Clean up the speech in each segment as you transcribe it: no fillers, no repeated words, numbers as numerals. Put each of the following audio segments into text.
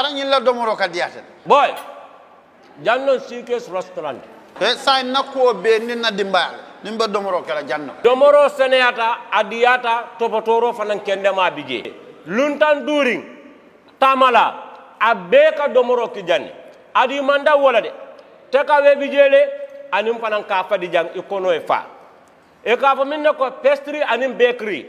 Yaran yilla domoro kadiyata. Boy, janno CK's restaurant. Sa nako be ninna dimbal. Nimba domoro kala janno. Domoro seneyata adiyata topotoro fanan kendema bije. Luntan during tamala abeka domoro kijani. Adi manda wala de. Teka we bijele anim fanan ka fadi jang ikono e fa. E ka fa minne ko pastry anim bakery.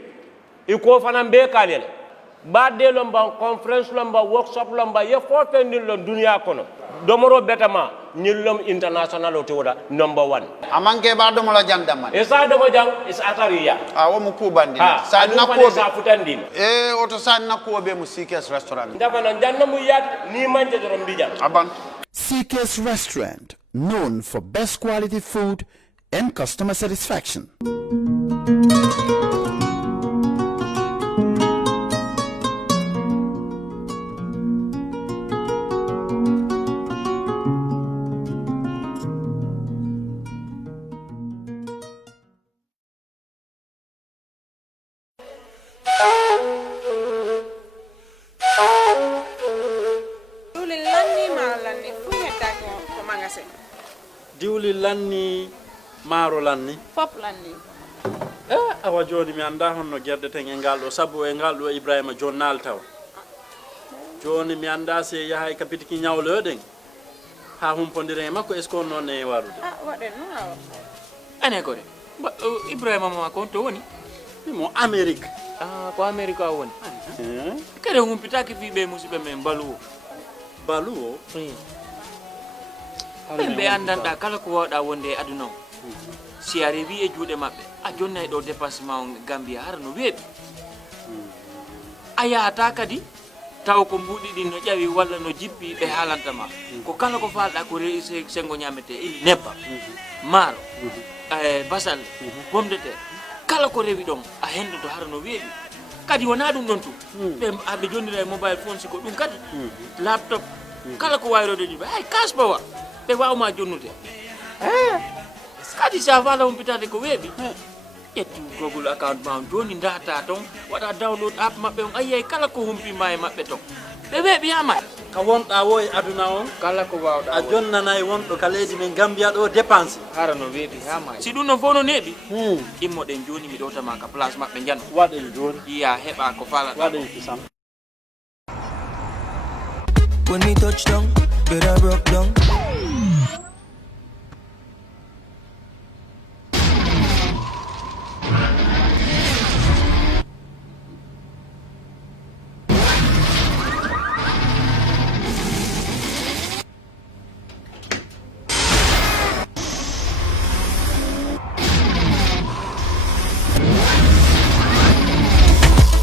Iko fanan bekalele. Badde lomba conference lomba workshop lomba ye fofe ndil lon dunia kono. Domoro betama nyillom international otoda number 1. Amanke ba domola jandama. Esa domo jang is atariya. Wo mu kubandi. Sa nako sa futandi. Oto sa nako be mu CK's restaurant. Ndaba nan janna mu yat ni manje dorom bijam. Aban. CK's restaurant, known for best quality food and customer satisfaction. Diwli lanni maro lanni fop lanni awa joni mi anda honno gerde ten e ngaldo sabu e ngaldo Ibrahima jonnal taw joni mi anda se yahay kapitiki nyawloden ha humpondire makko est ce qu'on non e warude waden no ane ko de Ibrahima ma ko to woni mo Amerique ko America woni kare humpitaki fi be musibe men baluwo be andanda kala ko wada wonde aduna si arrivi e juude mabbe a jonnay do dépassement Gambia har no weebi ayata kadi taw ko mbudi din no jawi walla no jippi be halantama ko kala ko falda ko reise sengo nyamete il nebba maro basal pomme de terre kala ko rewi dom a hendo to har no weebi kadi wona dum don tu be abe jonnira mobile phone siko dum kadi laptop kala ko wayrode ni ay kasba wa be waawma jonnude kadi sa wala umpitade ko weebi ettu Google account ma joni data ton wada download app mabbe on ayay kala ko humpi may mabbe ton be weebi ama ka wonda woy aduna on kala ko waawda a jonnanay wondo ka leydi men Gambia do dépense harano weebi ama si dum no fono nebi immo den joni mi dota ma ka place mabbe janno waden joni iya heba ko fala waden kisam. When we touch down, get a broke down.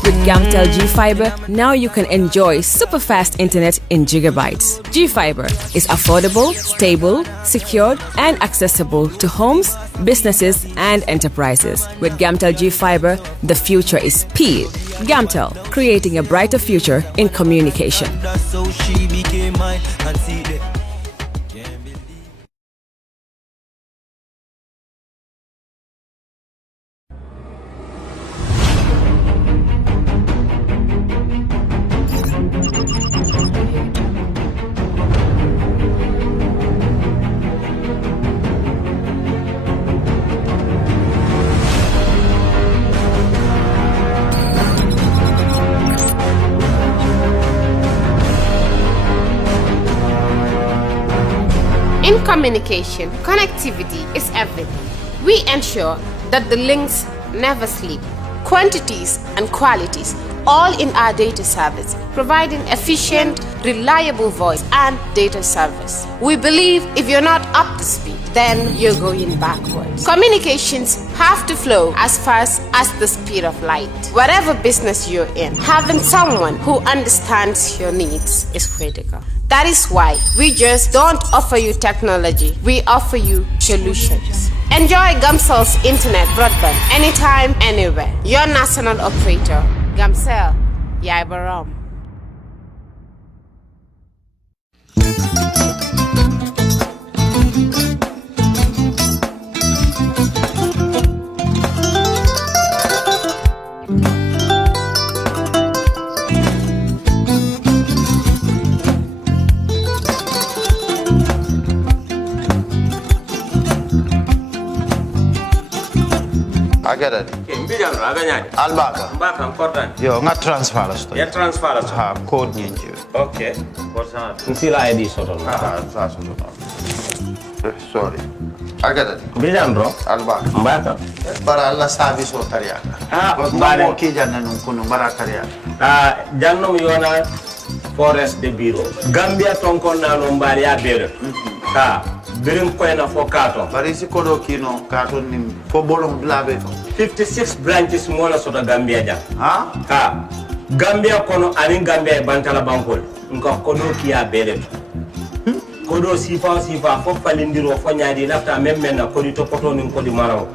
With Gamtel G-Fiber, now you can enjoy super fast internet in gigabytes. G-Fiber is affordable, stable, secured, and accessible to homes, businesses, and enterprises. With Gamtel G-Fiber, the future is speed. Gamtel, creating a brighter future in communication. That's how she became mine and see the In communication, connectivity is everything. We ensure that the links never sleep. Quantities and qualities, all in our data service, providing efficient, reliable voice and data service. We believe if you're not up to speed, then you're going backwards. Communications have to flow as fast as the speed of light. Whatever business you're in, having someone who understands your needs is critical. That is why we just don't offer you technology, we offer you solutions. Enjoy Gamcel's internet broadband anytime, anywhere. Your national operator, Gamcel, Yaibaram. I get it. Okay, mbijan raganyani. Albaka. Mbaka important. Yo, nga transfer la sto. Ya transfer la. Ha, code nyingi. Okay. Kosa. Nsila ID soto. Sa soto. Sorry. I get it. Mbijan bro. Albaka. Mbaka. Bara alla service o tariaka. Mbare ki janna nun kunu bara tariaka. Jannom yona forest de bureau. Gambia tonkon na no mbari ya bere. Birim koyna fo kato. Bari si kodo kino kato ni fo bolong blabe to. 56 branches mola sota Gambia jam. Ha? Gambia kono anin Gambia bantala bankol. Nka kodo kiya bere. Kodo sifa fo falindiro fo nyaadi lafta memmen na kodi to poto nin kodi maraw.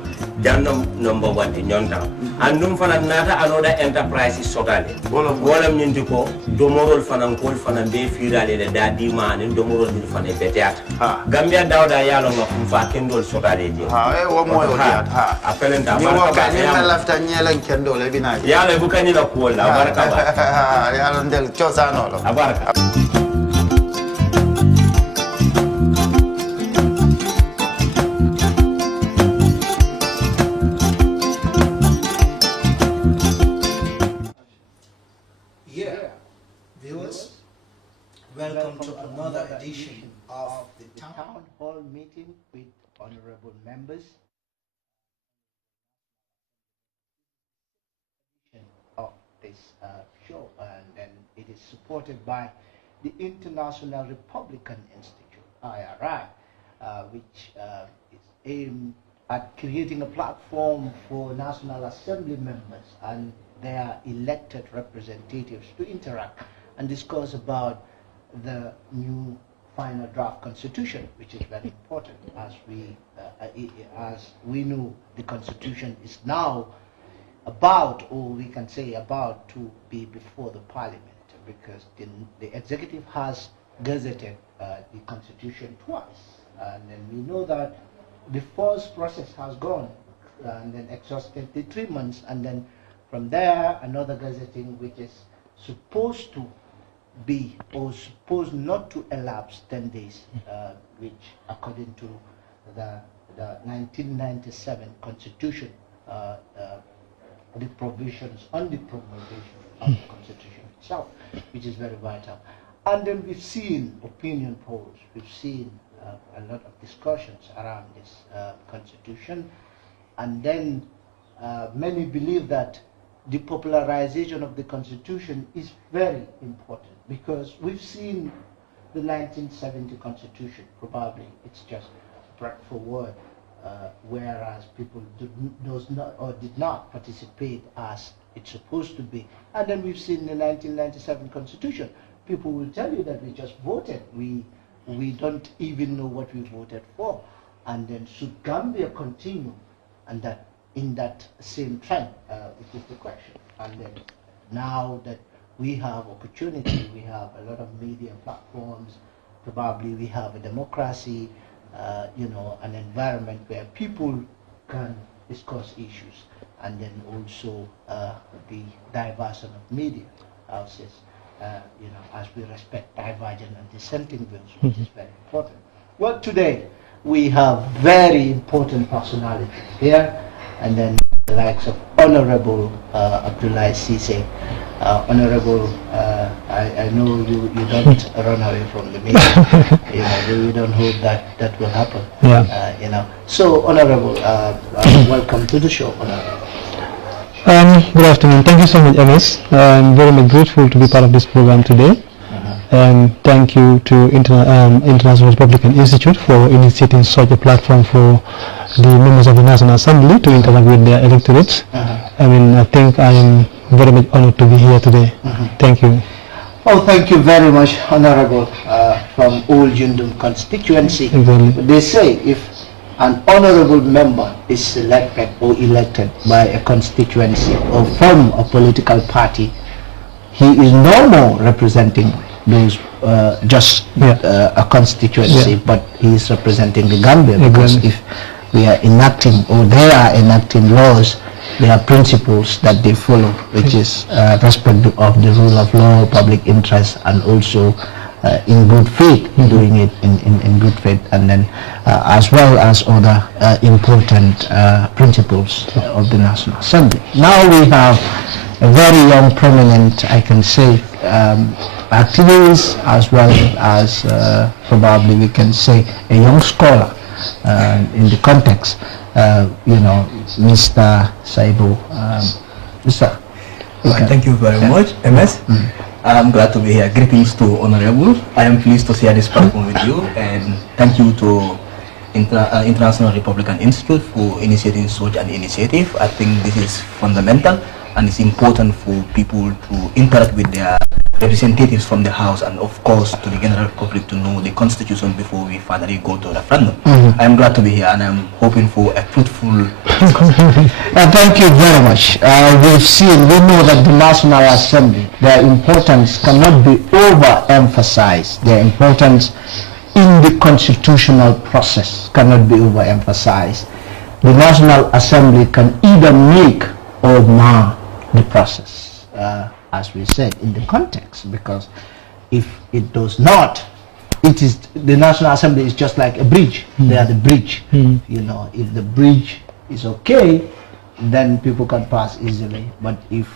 Jannam number 1 nyonta. Andum fana nata anoda enterprise sotale. Wolam nyindi ko domorol fana kol fana be firale le dadi manin domorol ni fana beteat. Gambia dawda yalo ngam fa kendol sotale je. Wo moyo diat. Apelenta ni wo ka ni lafta nyelen kendol e bina. Yalo bu kanyi la ko la baraka ba. Yalo ndel chosano lo. Abaraka. Welcome to another edition of the Town Hall meeting with honorable members of this show, and it is supported by the International Republican Institute, IRI, which is aimed at creating a platform for National Assembly members and their elected representatives to interact and discuss about the new final draft constitution, which is very important, as we know the constitution is now about, or we can say about, to be before the parliament, because the executive has gazetted the constitution twice, and then we know that the first process has gone and then exhausted the 3 months, and then from there another gazetting which is supposed to be, or supposed not to elapse 10 days, which according to the 1997 constitution, the provisions on the promulgation of the constitution itself, which is very vital. And then we've seen opinion polls, we've seen a lot of discussions around this constitution, and then many believe that the popularization of the constitution is very important, because we've seen the 1970 constitution, probably it's just brought forward, whereas people did not participate as it's supposed to be. And then we've seen the 1997 constitution. People will tell you that we just voted. We don't even know what we voted for. And then should Gambia continue and that in that same trend, which is the question. And then now that we have opportunity, we have a lot of media platforms, probably we have a democracy, an environment where people can discuss issues, and then also the diversion of media houses, as we respect divergent and dissenting views, which is very important. Well, today we have very important personalities here, and then the likes of Honorable Abdoulie Ceesay. Honorable, I know you don't run away from the media. You don't hope that will happen. Yeah. So, Honorable, welcome to the show, Honorable. Good afternoon. Thank you so much, MS. I'm very much grateful to be part of this program today. And thank you to International Republican Institute for initiating such a platform for the members of the National Assembly to interact with their electorates. I think I am very much honored to be here today. Thank you. Oh, thank you very much, Honorable, from Old Jundum constituency. Exactly. They say if an honorable member is selected or elected by a constituency or from a political party, he is no more representing those a constituency, but he is representing the Gambia, because if we are enacting, or they are enacting laws, there are principles that they follow, which is respect of the rule of law, public interest, and also in good faith, doing it in good faith, and then as well as other important principles of the National Assembly. Now we have a very young, prominent, I can say, activist, as well as probably we can say a young scholar in the context, Mr. Saibu. Mr. Thank you very much, MS. I'm glad to be here. Greetings to Honorable. I am pleased to share this platform with you, and thank you to International Republican Institute for initiating such an initiative. I think this is fundamental, and it's important for people to interact with their representatives from the House, and of course to the general public, to know the Constitution before we finally go to referendum. I am glad to be here, and I'm hoping for a fruitful discussion. Thank you very much. We know that the National Assembly, their importance cannot be overemphasized. Their importance in the constitutional process cannot be overemphasized. The National Assembly can either make or mar the process, as we said, in the context, because if it does not, the National Assembly is just like a bridge. They are the bridge. If the bridge is okay, then people can pass easily. But if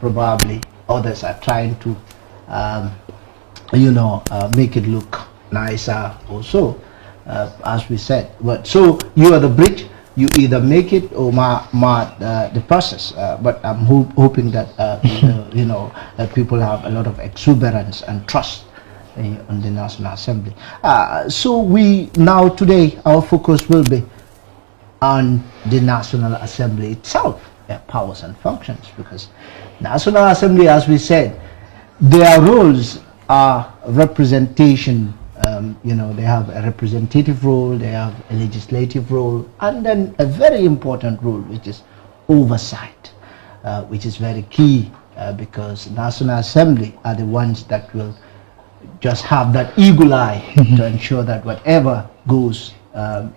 probably others are trying to, make it look nicer also, as we said. But so you are the bridge. You either make it or mar the process. But I'm hoping that that people have a lot of exuberance and trust on the National Assembly. So we now today our focus will be on the National Assembly itself, their powers and functions, because National Assembly, as we said, their roles are representation. They have a representative role, they have a legislative role, and then a very important role, which is oversight, which is very key, because National Assembly are the ones that will just have that eagle eye to ensure that whatever goes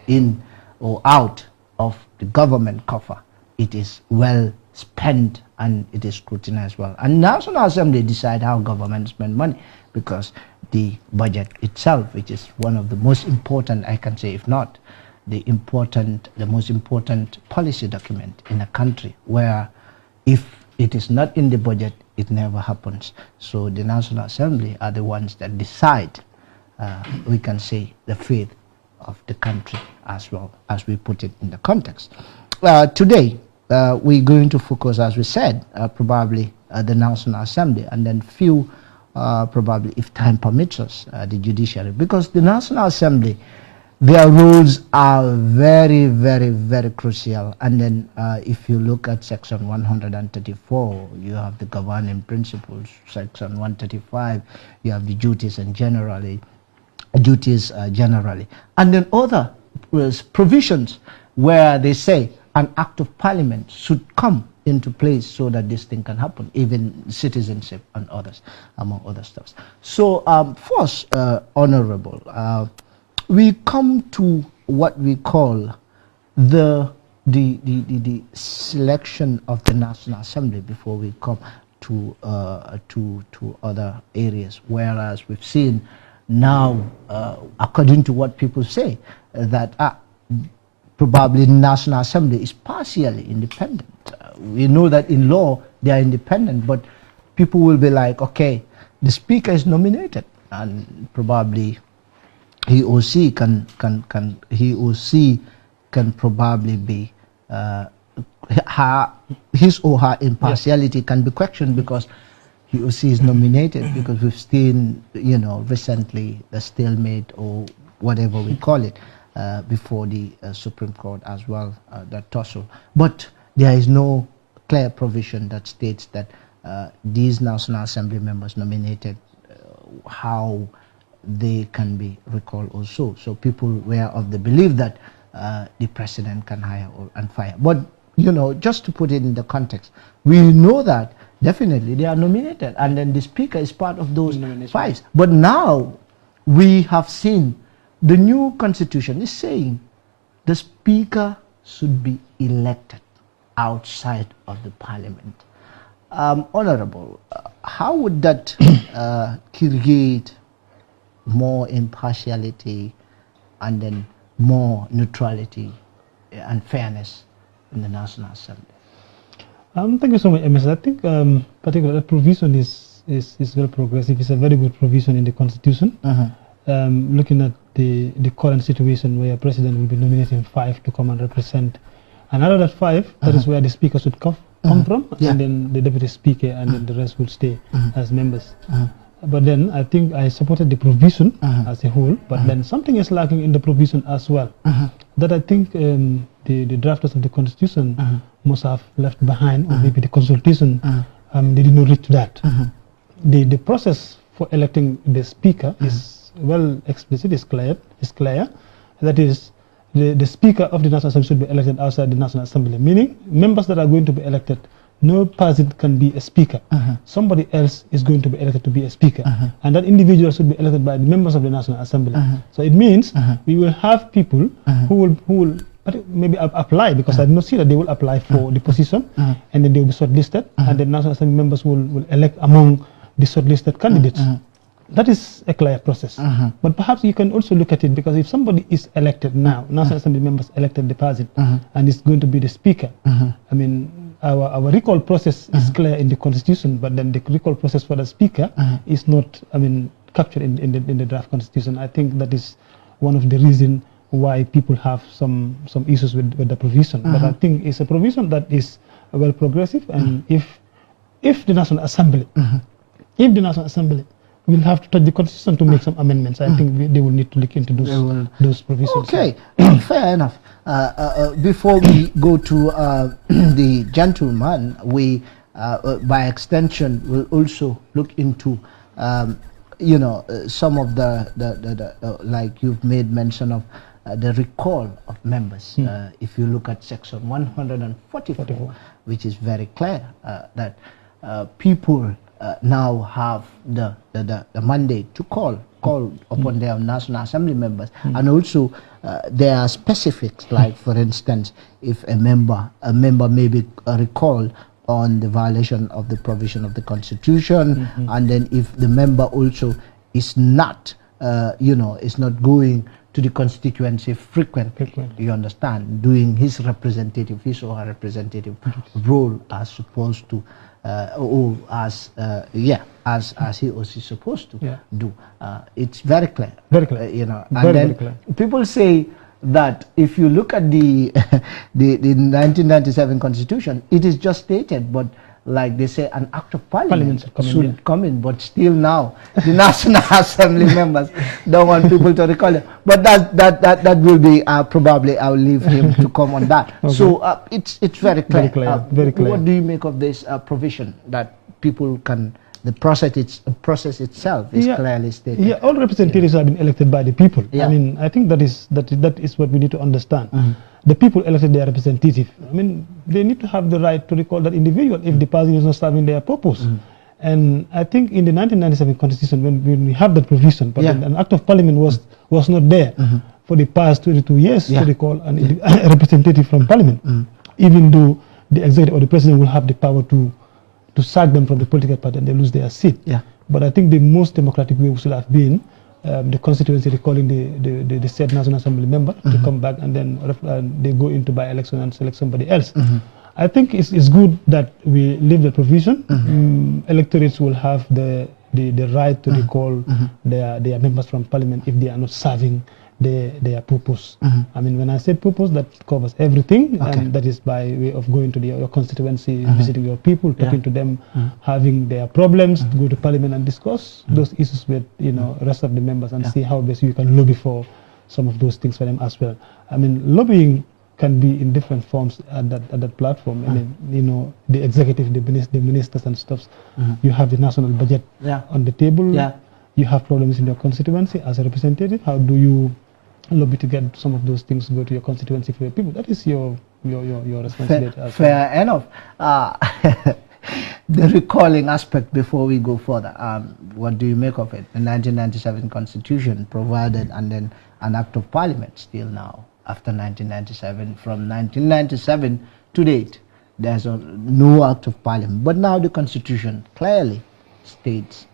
in or out of the government coffer, it is well spent and it is scrutinized well. And National Assembly decide how government spend money, because the budget itself, which is one of the most important, I can say, if not the most important policy document in a country, where if it is not in the budget, it never happens. So the National Assembly are the ones that decide, we can say, the fate of the country, as well as we put it in the context. Today, we're going to focus, as we said, probably the National Assembly, and then few, probably if time permits us, the judiciary, because the National Assembly, their rules are very, very, very crucial. And then if you look at section 134, you have the governing principles. Section 135, you have the duties generally, and then other provisions where they say an act of parliament should come into place so that this thing can happen, even citizenship and others, among other stuff. So first, Honorable, we come to what we call the selection of the National Assembly before we come to other areas. Whereas we've seen now, according to what people say, that probably the National Assembly is partially independent. We know that in law they are independent, but people will be like, okay, the Speaker is nominated, and probably he or she can probably be his or her impartiality can be questioned because he or she is nominated, because we've seen recently the stalemate or whatever we call it before the Supreme Court as well, that tussle. But there is no clear provision that states that these National Assembly members nominated, how they can be recalled also. So people were of the belief that the president can hire and fire. But, just to put it in the context, we know that definitely they are nominated, and then the Speaker is part of those five. But now we have seen the new constitution is saying the Speaker should be elected outside of the parliament. Honorable, how would that create more impartiality and then more neutrality and fairness in the National Assembly? Thank you so much, MS. I think particularly the provision is very progressive. It's a very good provision in the Constitution. Looking at the current situation where a president will be nominating 5 to come and represent, and out of that 5, that is where the speaker should come from, and then the deputy speaker, and then the rest will stay as members. But then I think I supported the provision as a whole, but then something is lacking in the provision as well. That I think the drafters of the Constitution must have left behind, or maybe the consultation they did not reach to that. The process for electing the speaker is well explicit, is clear. That is, the speaker of the National Assembly should be elected outside the National Assembly, meaning members that are going to be elected, no person can be a speaker. Somebody else is going to be elected to be a speaker, and that individual should be elected by the members of the National Assembly. So it means we will have people who will maybe apply, because I do not see that they will apply for the position, and then they will be shortlisted, and the National Assembly members will elect among the shortlisted candidates. That is a clear process. But perhaps you can also look at it, because if somebody is elected now, National Assembly members elected the person, and it's going to be the speaker. I mean, our recall process is clear in the Constitution, but then the recall process for the speaker is not, I mean, captured in the draft Constitution. I think that is one of the reasons why people have some issues with the provision. But I think it's a provision that is well progressive, and if the National Assembly, will have to touch the Constitution to make some amendments, I think they will need to look into those provisions. Okay, fair enough. Before we go to the gentleman, we, by extension, will also look into, some of the like you've made mention of the recall of members. If you look at section 144, which is very clear that people now have the mandate to call upon their National Assembly members, and also there are specifics, like for instance, if a member may be recalled on the violation of the provision of the Constitution, and then if the member also is not is not going to the constituency frequently, you understand, doing his or her representative role as supposed to, or as he or she is supposed to do. It's very clear. Very clear. And then clear. People say that if you look at the 1997 Constitution, it is just stated, but like they say, an act of parliament should come in, but still now the National Assembly members don't want people to recall it. But that will be probably, I'll leave him to come on that. Okay. So it's very clear. Very clear. What do you make of this provision that people can? The process itself is clearly stated. Yeah, all representatives have been elected by the people. I mean, I think that is what we need to understand. The people elected their representative. I mean, they need to have the right to recall that individual if the person is not serving their purpose. And I think in the 1997 Constitution, when we have that provision, but an act of parliament was not there for the past 22 years to recall a representative from parliament, even though the executive or the president will have the power to sack them from the political party and they lose their seat. But I think the most democratic way should have been the constituency recalling the said National Assembly member to come back, and then they go into by-election and select somebody else. I think it's good that we leave the provision. Electorates will have the right to recall their members from parliament if they are not serving their purpose. I mean, when I said purpose, that covers everything, and that is by way of going to your constituency, visiting your people, talking to them, having their problems, go to parliament and discuss those issues with rest of the members, and see how best you can lobby for some of those things for them as well. I mean, lobbying can be in different forms at that platform. I mean, the executive, the ministers and stuff. You have the national budget on the table. You have problems in your constituency as a representative. How do you lobby to get some of those things to go to your constituency for your people? That is your responsibility. Fair enough. The recalling aspect, before we go further, what do you make of it? The 1997 Constitution provided, and then an act of parliament still now after 1997. From 1997 to date, there's no act of parliament. But now the Constitution clearly states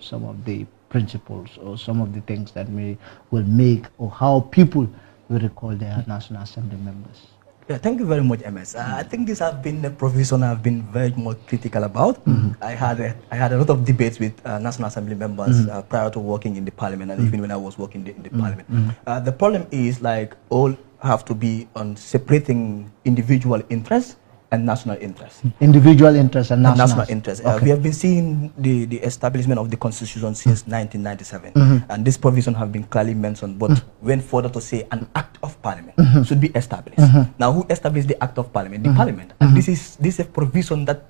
some of the principles or some of the things that will make or how people will recall their National Assembly members? Yeah, thank you very much, MS. I think this has been a provision I've been very much critical about. I had a lot of debates with National Assembly members prior to working in the Parliament, and even when I was working in the Parliament. The problem is, like, all have to be on separating individual interests and national interest. Individual interest and national interest. Okay. We have been seeing the establishment of the Constitution since 1997, and this provision have been clearly mentioned, but went further to say an Act of Parliament should be established. Now, who established the Act of Parliament? The Parliament. And this is a provision that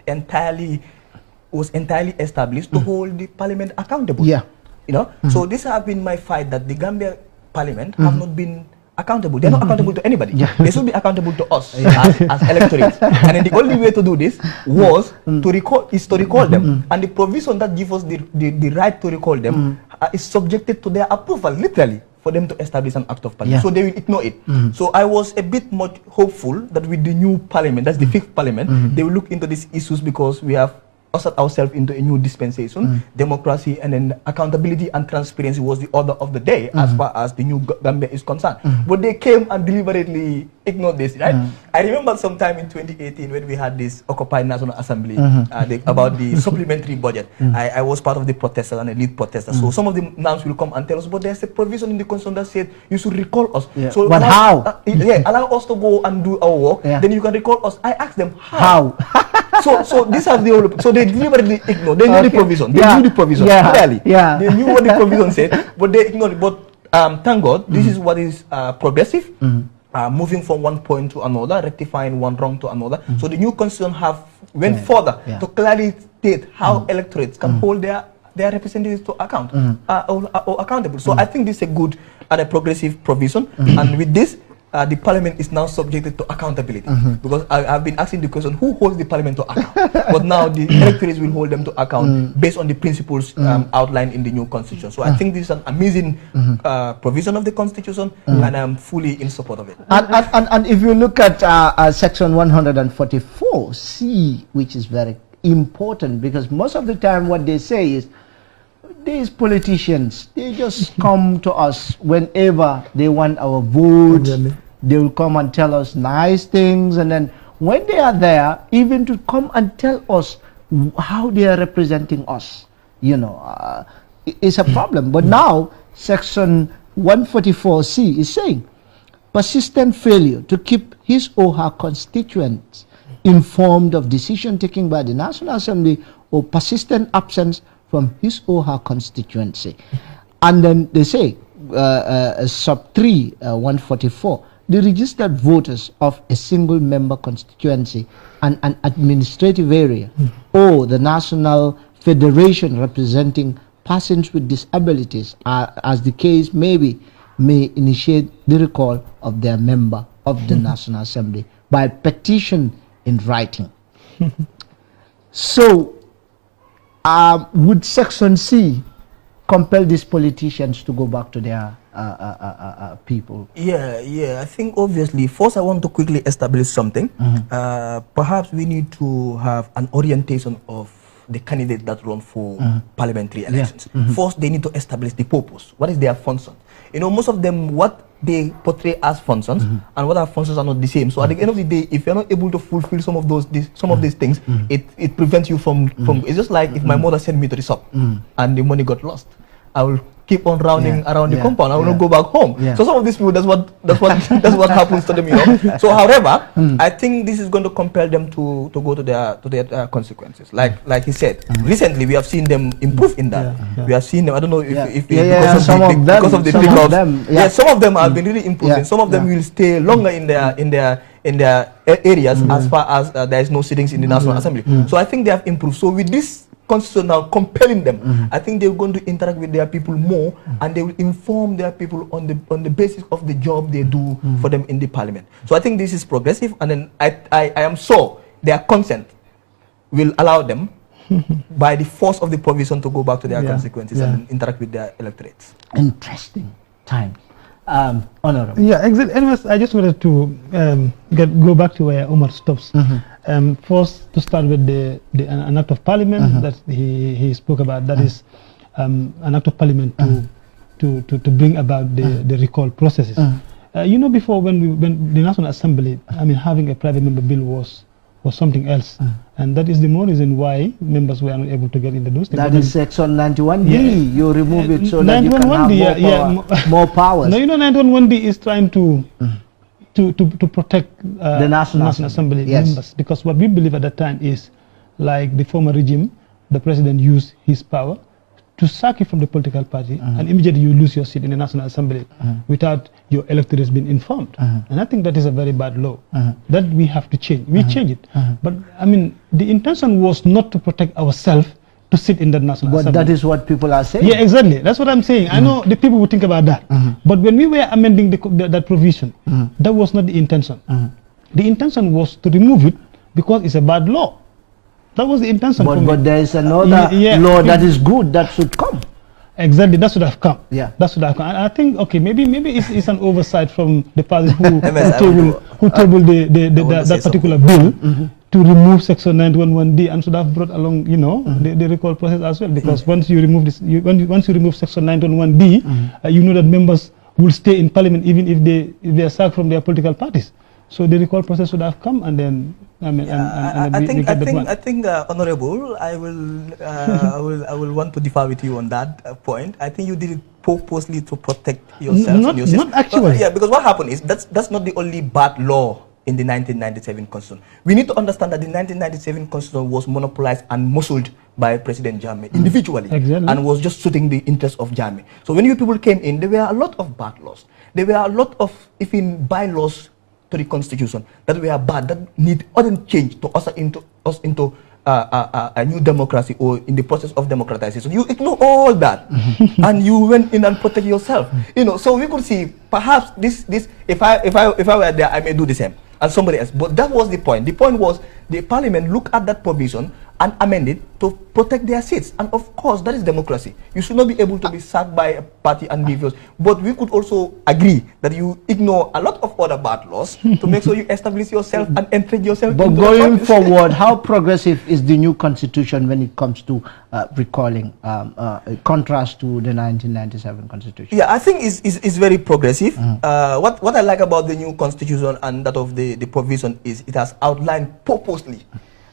was entirely established to hold the Parliament accountable. Yeah. You know. So this have been my fight, that the Gambia Parliament have not been accountable. They're not accountable to anybody. They should be accountable to us as electorates. And then the only way to do this was to recall them. And the provision that gives us the right to recall them is subjected to their approval, literally, for them to establish an Act of Parliament. So they will ignore it. So I was a bit more hopeful that with the new Parliament, that's the 5th Parliament, they will look into these issues, because we have ushered ourselves into a new dispensation. Democracy and then accountability and transparency was the order of the day as far as the new Gambia is concerned. But they came and deliberately ignored this, right? I remember sometime in 2018 when we had this Occupy National Assembly about the supplementary budget. I was part of the protesters and a lead protester. So some of the names will come and tell us, but there's a provision in the Constitution that said you should recall us. So but how? Allow us to go and do our work, then you can recall us. I asked them, how? So this has the so they deliberately ignored. They knew the provision. They knew the provision. Clearly. They knew what the provision said, but they ignored it. But thank God, this is what is progressive. Moving from one point to another, rectifying one wrong to another. So the new constitution went further to clearly state how electorates can hold their representatives to account or accountable. So I think this is a good and a progressive provision. And with this, the Parliament is now subjected to accountability, because I've been asking the question, who holds the Parliament to account? But now the electorates will hold them to account based on the principles outlined in the new Constitution. So I think this is an amazing provision of the Constitution, and I'm fully in support of it. And if you look at Section 144C, which is very important, because most of the time what they say is, these politicians, they just come to us whenever they want our vote. They will come and tell us nice things, and then when they are there, even to come and tell us how they are representing us, you know, it's a problem. But now Section 144C is saying persistent failure to keep his or her constituents informed of decision taken by the National Assembly, or persistent absence from his or her constituency. And then they say, sub 3, 144, the registered voters of a single member constituency and an administrative area, or the national federation representing persons with disabilities, as the case may be, may initiate the recall of their member of the National Assembly by petition in writing. So, would Section C compel these politicians to go back to their people? Yeah. I think obviously, first I want to quickly establish something. Perhaps we need to have an orientation of the candidate that run for parliamentary elections. First, they need to establish the purpose. What is their function? You know, most of them, what they portray as functions and what our functions are not the same. So at the end of the day, if you're not able to fulfill some of these things, it prevents you from it's just like if my mother sent me to the shop and the money got lost, I will keep on rounding around the compound. I will not go back home. So some of these people, that's what happens to them, you know. So however, I think this is going to compel them to go to their consequences. Like he said, recently we have seen them improve in that. We have seen them. I don't know if because of the pickups. Some of them have been really improving. Some of them will stay longer in their areas as far as there is no sittings in the National Assembly. So I think they have improved. So with this Constitution now compelling them, I think they're going to interact with their people more, and they will inform their people on the basis of the job they do for them in the Parliament. So I think this is progressive, and then I am sure their consent will allow them by the force of the provision to go back to their consequences and interact with their electorates. Interesting times. Honorable. Yeah, exactly. Anyways, I just wanted to go back to where Omar stops. First, to start with an Act of Parliament that he spoke about. That is an act of parliament to bring about the recall processes. You know, before when the National Assembly, having a private member bill was something else, and that is the more reason why members were not able to get into those things. That is Section 91D. You remove it so that you can have more powers. No, you know, 91D is trying to protect the National Assembly members, because what we believe at that time is, like the former regime, the president used his power to sack you from the political party, and immediately you lose your seat in the National Assembly without your electors being informed. And I think that is a very bad law that we have to change. We change it. But the intention was not to protect ourselves to sit in the National Assembly. But that is what people are saying. Yeah, exactly. That's what I'm saying. I know the people would think about that. But when we were amending that provision, that was not the intention. The intention was to remove it because it's a bad law. That was the intention. But there is another law that is good that should come. Exactly, that should have come. Yeah, that should have come. And I think, okay, maybe it's an oversight from the party who tabled that particular bill to remove Section 911D, and should have brought along, you know, the recall process as well. Because once you remove this, once you remove Section 911D, you know that members will stay in Parliament even if they are sacked from their political parties. So the recall process should have come, and then I think, Honorable, I will want to differ with you on that point. I think you did it purposely to protect yourself. Not actually. Yeah, because what happened is that's not the only bad law in the 1997 Constitution. We need to understand that the 1997 Constitution was monopolized and muscled by President Jammeh individually, and was just suiting the interests of Jammeh. So when you people came in, there were a lot of bad laws. There were a lot of bylaws to the Constitution that were bad, that need urgent change to usher us into a new democracy, or in the process of democratization. You ignore all that, and you went in and protect yourself. You know, so we could see perhaps this. If I were there, I may do the same, and somebody else. But that was the point. The point was the Parliament looked at that provision and amended to protect their seats. And of course, that is democracy. You should not be able to be sacked by a party and be yours. But we could also agree that you ignore a lot of other bad laws to make sure you establish yourself and entrench yourself. But going forward, how progressive is the new constitution when it comes to recalling, contrast to the 1997 constitution? Yeah, I think it's very progressive. What I like about the new constitution and that of the provision is it has outlined purposely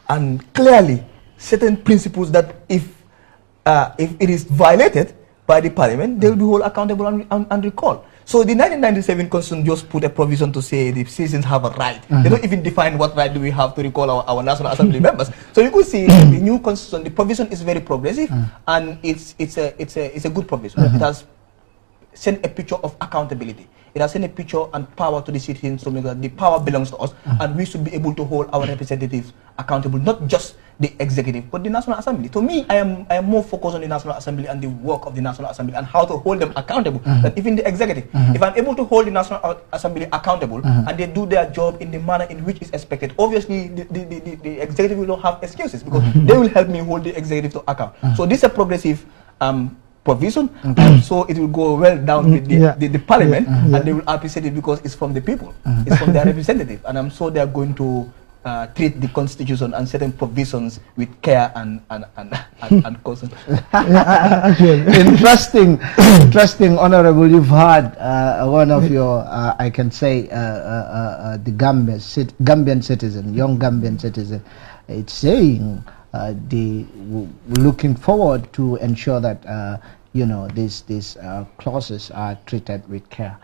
and clearly certain principles that if it is violated by the Parliament, they will be held accountable and recalled. So the 1997 Constitution just put a provision to say the citizens have a right. They don't even define what right do we have to recall our National Assembly members. So you could see the new Constitution, the provision is very progressive, and it's a good provision. It has sent a picture of accountability. It has sent a picture and power to the citizens, so that the power belongs to us, and we should be able to hold our representatives accountable, not just the executive, but the National Assembly. To me, I am more focused on the National Assembly and the work of the National Assembly and how to hold them accountable than even the executive. If I'm able to hold the National Assembly accountable and they do their job in the manner in which is expected, obviously the executive will not have excuses, because they will help me hold the executive to account. So this is a progressive provision, and so it will go well down with the Parliament, and they will appreciate it because it's from the people, it's from their representative, and I'm sure they are going to treat the Constitution and certain provisions with care and caution. Interesting, Honorable. You've had one of your, I can say, the Gambian citizen, young Gambian citizen, it's saying looking forward to ensure that you know, these clauses are treated with care.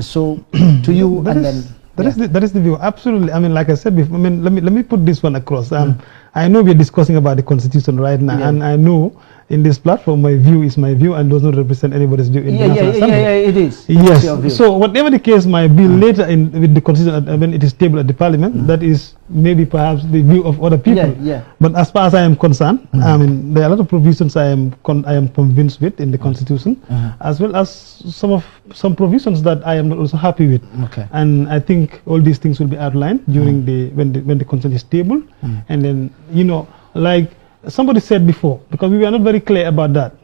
So to you, and then that is the view. Absolutely. I mean, like I said before, I mean, let me put this one across. I know we are discussing about the Constitution right now, and I know in this platform my view is my view and does not represent anybody's view in the National Assembly. It is. Yes. So whatever the case might be later with the Constitution, when it is tabled at the Parliament, that is maybe perhaps the view of other people. But as far as I am concerned, I mean, there are a lot of provisions I am convinced with in the Constitution, as well as some provisions that I am not also happy with. And I think all these things will be outlined during when the Constitution is tabled, and then, you know, like somebody said before, because we were not very clear about that,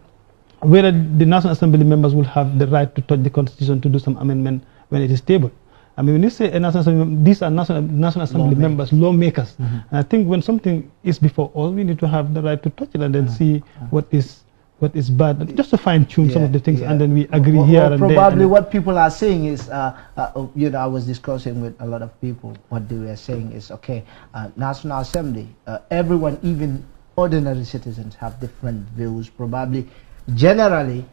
whether the National Assembly members will have the right to touch the Constitution to do some amendment when it is tabled. I mean, when you say a National Assembly, these are National Assembly members, lawmakers. And I think when something is before all, we need to have the right to touch it and then see what is what is bad, just to fine-tune some of the things, and then we agree here and there. Probably what people are saying is, you know, I was discussing with a lot of people, what they were saying is, okay, National Assembly, everyone, even ordinary citizens, have different views. Probably, generally,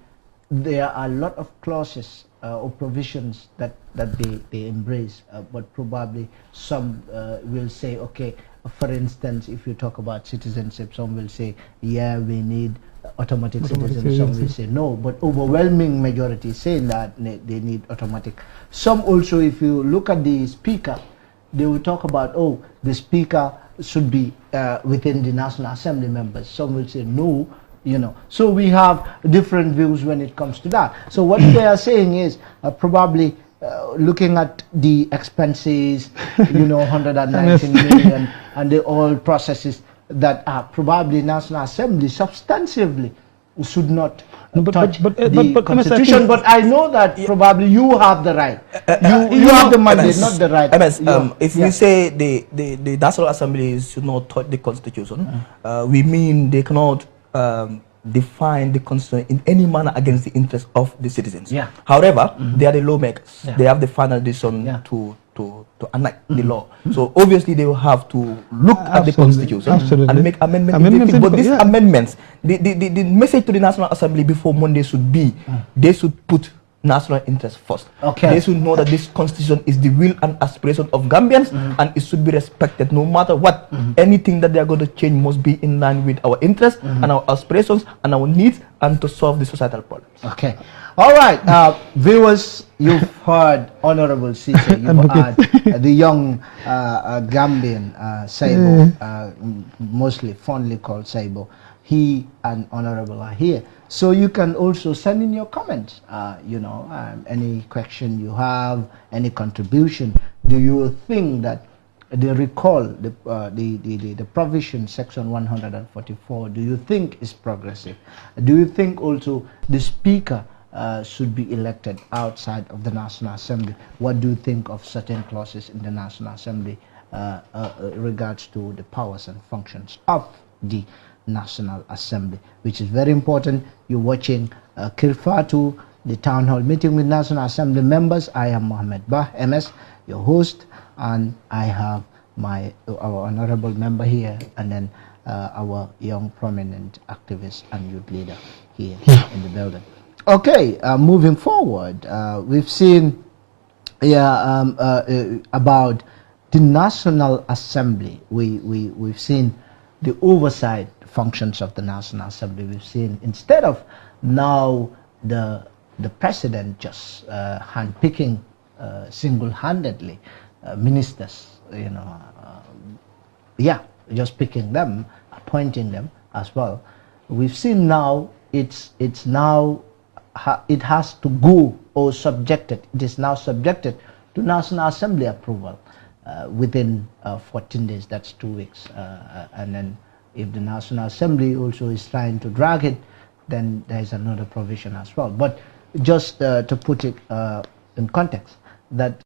there are a lot of clauses or provisions that they embrace, but probably some will say, okay, for instance, if you talk about citizenship, some will say, yeah, we need automatic citizenship. Some will say no, but overwhelming majority is saying that they need automatic. Some also, if you look at the speaker, they will talk about, oh, the speaker should be within the National Assembly members. Some will say no, you know. So we have different views when it comes to that. So what they are saying is probably looking at the expenses, you know, 119 million, and the all processes that are probably National Assembly substantively should not touch the Constitution. But I know that probably you have the right. You have the mandate, not the right. If we say the National Assembly should not touch the Constitution, we mean they cannot define the Constitution in any manner against the interest of the citizens. However, they are the lawmakers. They have the final decision to enact the law. So obviously they will have to look at the Constitution and make amendments. But these amendments, the message to the National Assembly before Monday should be, they should put national interest first. They should know that this Constitution is the will and aspiration of Gambians, and it should be respected no matter what. Anything that they are going to change must be in line with our interests and our aspirations and our needs, and to solve the societal problems. Okay. All right, viewers, you've heard Honorable Ceesay, you've heard the young Gambian, Saibo, mostly fondly called Saibo. He and Honorable are here. So you can also send in your comments, you know, any question you have, any contribution. Do you think that the recall, the provision, section 144, do you think is progressive? Do you think also the speaker should be elected outside of the National Assembly? What do you think of certain clauses in the National Assembly regards to the powers and functions of the National Assembly, which is very important? You're watching Kerr Fatou, the town hall meeting with National Assembly members. I am Mohammed Bah, MS, your host, and I have our honorable member here, and then our young prominent activist and youth leader here in the building. Okay, moving forward, we've seen about the National Assembly. We've seen the oversight functions of the National Assembly. We've seen, instead of now the president just handpicking single-handedly ministers, you know, just picking them, appointing them as well. We've seen now it has to go, or subjected. It is now subjected to National Assembly approval within 14 days. That's 2 weeks, and then if the National Assembly also is trying to drag it, then there is another provision as well. But just to put it in context, that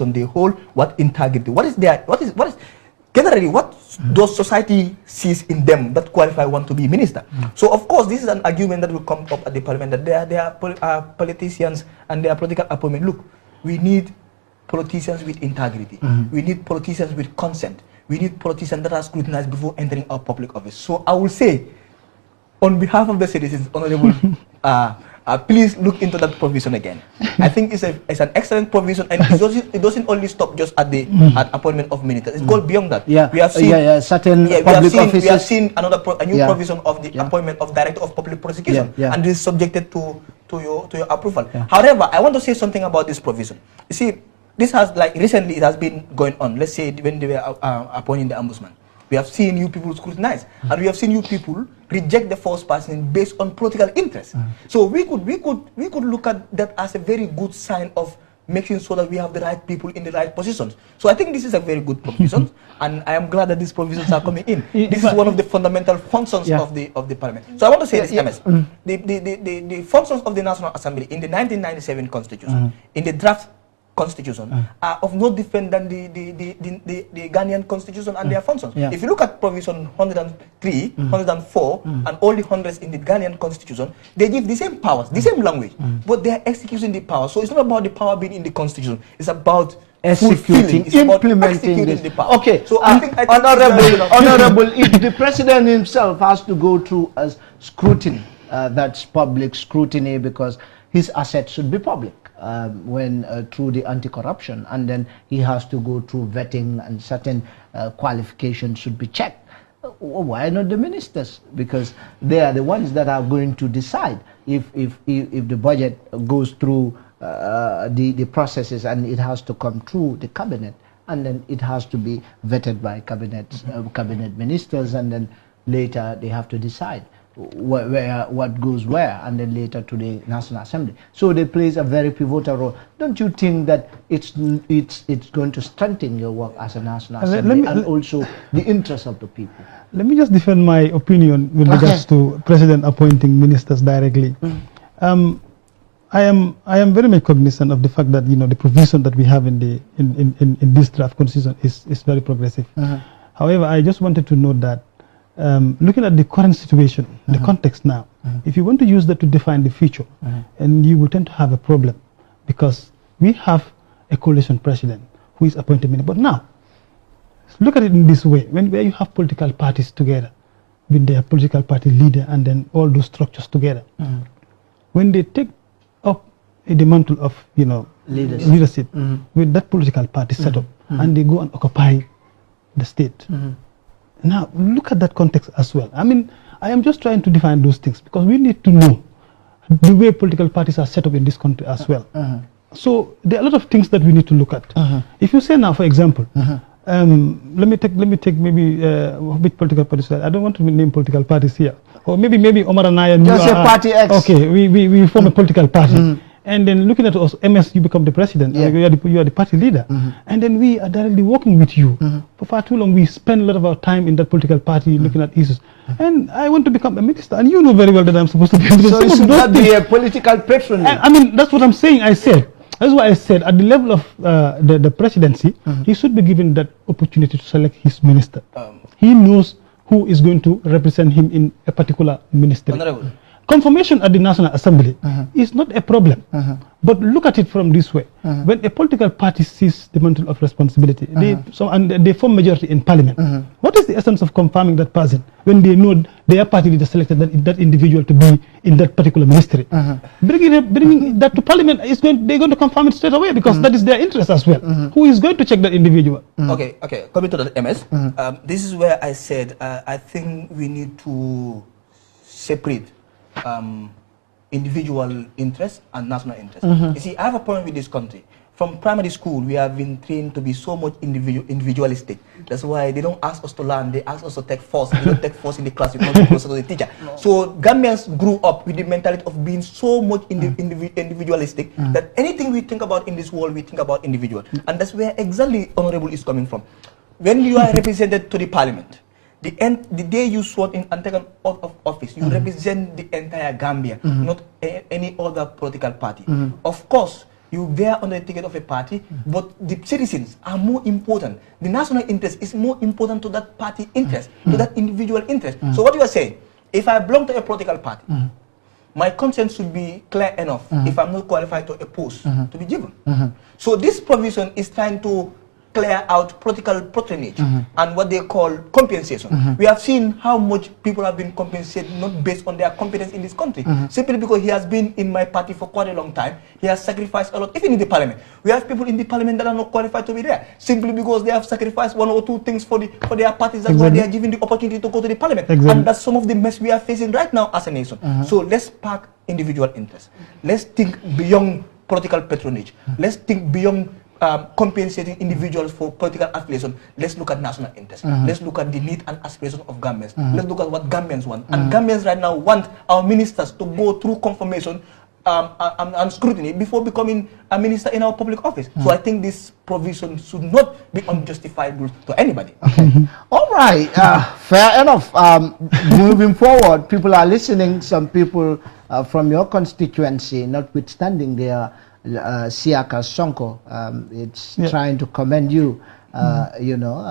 on the whole, what integrity, what is generally what does society sees in them that qualify one to be minister. So of course this is an argument that will come up at the parliament, that there are politicians and their political appointment. Look, we need politicians with integrity. We need politicians with consent. We need politicians that are scrutinized before entering our public office. So I will say, on behalf of the citizens, Honorable, please look into that provision again. I think it's an excellent provision, and it doesn't only stop just at the appointment of ministers. It goes beyond that. Yeah, we have seen certain public offices. We have seen a new provision of the appointment of director of public prosecution, and this is subjected to your approval. However, I want to say something about this provision. You see, this has, like, recently it has been going on. Let's say when they were appointing the ombudsman, we have seen you people scrutinize, and we have seen you people reject the first person based on political interest. So we could look at that as a very good sign of making sure that we have the right people in the right positions. So I think this is a very good provision, and I am glad that these provisions are coming in. This is one of the fundamental functions of the parliament. So I want to say this, MS. The functions of the National Assembly in the 1997 Constitution, in the draft Constitution, are of no different than the Ghanaian Constitution and their functions. If you look at provision 103, 104, and all the hundreds in the Ghanaian Constitution, they give the same powers, the same language, but they are executing the power. So it's not about the power being in the Constitution, it's about implementing the power. Okay, so I think Honorable, if the president himself has to go through a scrutiny, that's public scrutiny, because his assets should be public. Through the anti-corruption, and then he has to go through vetting, and certain qualifications should be checked. Why not the ministers? Because they are the ones that are going to decide if the budget goes through the processes, and it has to come through the cabinet, and then it has to be vetted by cabinet ministers, and then later they have to decide what goes where, and then later to the National Assembly. So they plays a very pivotal role. Don't you think that it's going to strengthen your work as a National Assembly and also the interests of the people? Let me just defend my opinion with regards to President appointing ministers directly. I am very much cognizant of the fact that the provision that we have in this draft constitution is very progressive. However, I just wanted to note that looking at the current situation, the context now, if you want to use that to define the future, and you will tend to have a problem, because we have a coalition president who is appointed minister. But now, look at it in this way: where you have political parties together, with their political party leader, and then all those structures together, when they take up the mantle of leadership with that political party set up, and they go and occupy the state. Now, look at that context as well. I mean, I am just trying to define those things, because we need to know the way political parties are set up in this country as well. So there are a lot of things that we need to look at. If you say now, for example, let me take maybe which political parties. I don't want to name political parties here. Or maybe Omar and I and just a party X. Okay, we form a political party. And then looking at us, MS, you become the president, you are the party leader. And then we are directly working with you. For far too long, we spend a lot of our time in that political party looking at issues. And I want to become a minister, and you know very well that I'm supposed to be a minister. So it should not be a political patronage. I mean, that's what I'm saying. That's why I said at the level of the presidency, he should be given that opportunity to select his minister. He knows who is going to represent him in a particular ministry. Confirmation at the National Assembly is not a problem. But look at it from this way. When a political party sees the mantle of responsibility, they form majority in parliament, what is the essence of confirming that person when they know their party leader selected that individual to be in that particular ministry? Bringing that to parliament, they're going to confirm it straight away, because that is their interest as well. Who is going to check that individual? Okay, coming to the MS, this is where I said I think we need to separate individual interest and national interest. You see, I have a problem with this country. From primary school, we have been trained to be so much individualistic. That's why they don't ask us to learn, they ask us to take force. We don't take force in the class, we don't take force to the teacher. So Gambians grew up with the mentality of being so much individualistic that anything we think about in this world, we think about individual. And that's where exactly Honorable is coming from. When you are represented to the parliament, the day you sworn in and taken out of office, you represent the entire Gambia, not any other political party. Of course, you there on the ticket of a party, but the citizens are more important. The national interest is more important to that party interest, to that individual interest. So what you are saying, if I belong to a political party, my consent should be clear enough if I'm not qualified to a post to be given. So this provision is trying to clear out political patronage and what they call compensation. We have seen how much people have been compensated not based on their competence in this country, simply because he has been in my party for quite a long time. He has sacrificed a lot, even in the parliament. We have people in the parliament that are not qualified to be there, simply because they have sacrificed one or two things for their parties. That's why they are given the opportunity to go to the parliament. And that's some of the mess we are facing right now as a nation. So let's park individual interests. Let's think beyond political patronage. Let's think beyond compensating individuals for political affiliation. Let's look at national interest. Let's look at the need and aspiration of Gambians. Let's look at what Gambians want. And Gambians right now want our ministers to go through confirmation and scrutiny before becoming a minister in our public office. So I think this provision should not be unjustifiable to anybody. All right, fair enough. Moving forward, people are listening. Some people from your constituency, notwithstanding their Siaka Sonko, it's trying to commend you. You know,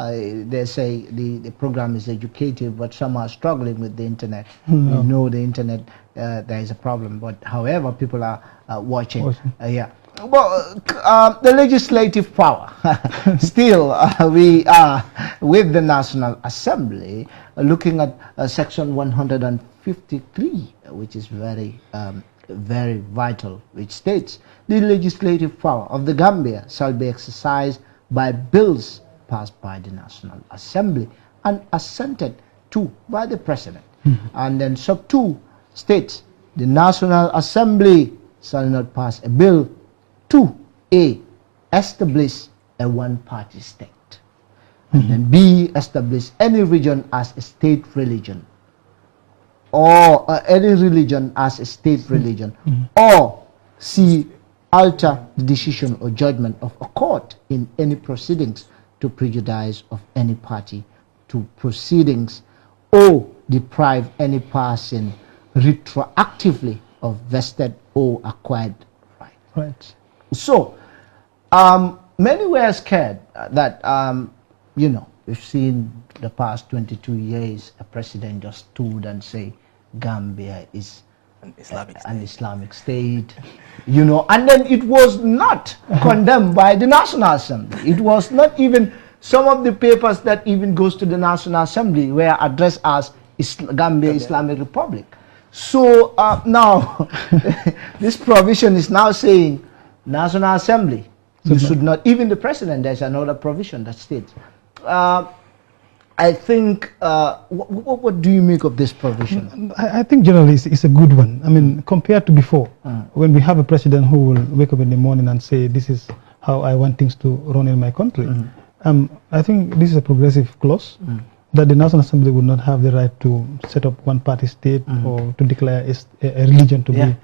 they say the program is educative, but some are struggling with the internet. We know the internet, there is a problem, but however, people are watching. Yeah. Well, the legislative power. Still, we are with the National Assembly looking at Section 153, which is very vital, which states the legislative power of the Gambia shall be exercised by bills passed by the National Assembly and assented to by the President. And then sub 2 states the National Assembly shall not pass a bill to A, establish a one-party state, and then B, establish any region as a state religion, or any religion as a state religion, or C, alter the decision or judgment of a court in any proceedings to prejudice of any party to proceedings, or deprive any person retroactively of vested or acquired right. So, many were scared that, you know, we've seen the past 22 years a president just stood and say Gambia is an Islamic state, you know, and then it was not condemned by the National Assembly. It was not even, some of the papers that even goes to the National Assembly were addressed as Gambia Islamic Republic. So now this provision is now saying National Assembly, you should not, even the president, there's another provision that states. I think, what do you make of this provision? I think generally it's a good one. I mean, compared to before, when we have a president who will wake up in the morning and say, this is how I want things to run in my country. I think this is a progressive clause, that the National Assembly would not have the right to set up one-party state or to declare a religion to be.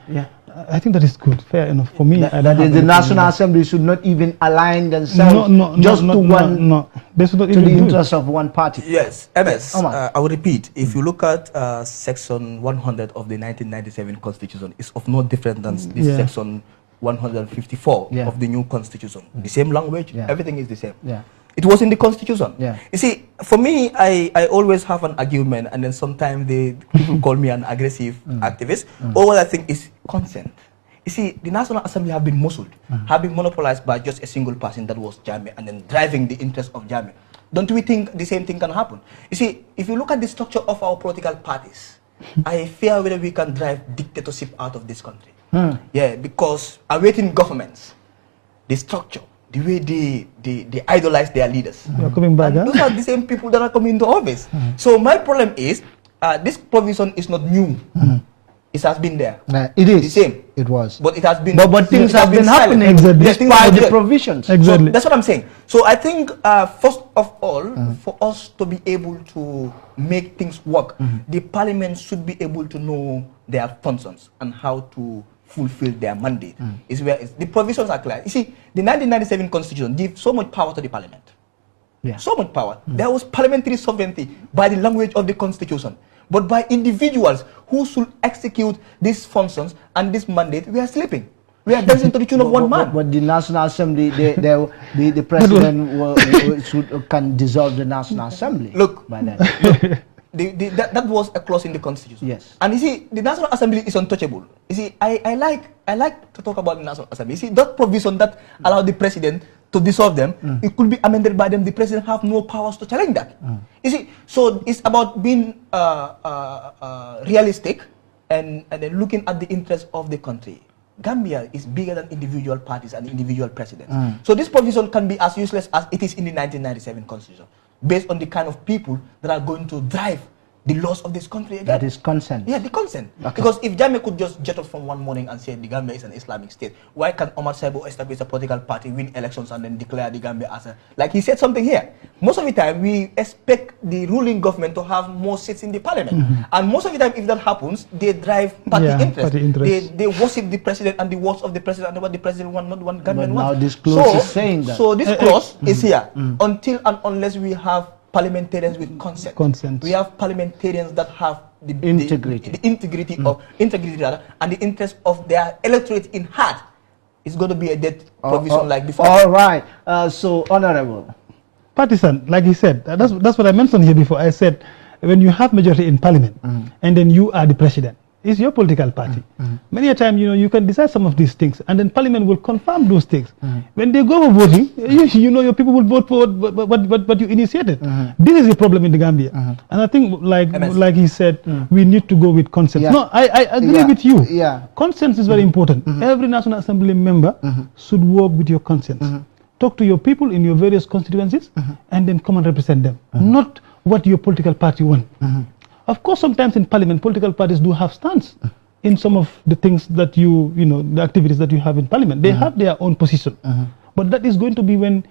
I think that is good, fair enough. For me, that the National Assembly should not even align themselves to the interest of one party. Yes, MS, I will repeat. If you look at Section 100 of the 1997 Constitution, it's of no different than this Section 154 of the new Constitution. The same language, everything is the same. It was in the Constitution. You see, for me, I always have an argument, and then sometimes people call me an aggressive activist. All I think is consent. You see, the National Assembly have been muscled, have been monopolized by just a single person, that was Jammeh, and then driving the interest of Jammeh. Don't we think the same thing can happen? You see, if you look at the structure of our political parties, I fear whether we can drive dictatorship out of this country. Yeah, because awaiting governments, the structure, the way they idolize their leaders. Those are the same people that are coming into office. So my problem is, this provision is not new. It has been there. It is. The same. It was. But it has been... But things have been happening despite the provisions. So that's what I'm saying. So I think, first of all, for us to be able to make things work, the parliament should be able to know their functions and how to fulfill their mandate. Is where the provisions are clear. You see, the 1997 Constitution gives so much power to the parliament. So much power. There was parliamentary sovereignty by the language of the Constitution. But by individuals who should execute these functions and this mandate, we are sleeping. We are dancing to the tune of one man. But the National Assembly, the president can dissolve the National Assembly. Look, by then. that was a clause in the Constitution. Yes. And you see, the National Assembly is untouchable. You see, I like to talk about the National Assembly. You see, that provision that allowed the president to dissolve them, it could be amended by them. The president have no powers to challenge that. You see, so it's about being realistic and then looking at the interests of the country. Gambia is bigger than individual parties and individual presidents. So this provision can be as useless as it is in the 1997 Constitution, based on the kind of people that are going to drive the laws of this country again. That is consent. Yeah, the consent. Okay. Because if Jammeh could just jet up from one morning and say the Gambia is an Islamic state, why can Omar Saibo establish a political party, win elections, and then declare the Gambia as a... Like he said something here. Most of the time, we expect the ruling government to have more seats in the parliament. And most of the time, if that happens, they drive party interest. They worship the president and the words of the president and what the president wants, not what Gambian wants. Now this clause is saying that. So this clause is here until and unless we have parliamentarians with consent. We have parliamentarians that have the integrity and the interest of their electorate in heart. It's going to be a dead provision like before. All right. So, Honorable. Partisan, like he said, that's what I mentioned here before. I said, when you have majority in parliament and then you are the president, it's your political party. Many a time, you can decide some of these things, and then Parliament will confirm those things. When they go for voting, your people will vote for what you initiated. This is the problem in the Gambia, and I think, like he said, we need to go with consensus. No, I agree with you. Consensus is very important. Every National Assembly member should work with your conscience. Talk to your people in your various constituencies, and then come and represent them, not what your political party wants. Of course, sometimes in Parliament, political parties do have stance in some of the things that the activities that you have in Parliament. They have their own position. But that is going to be when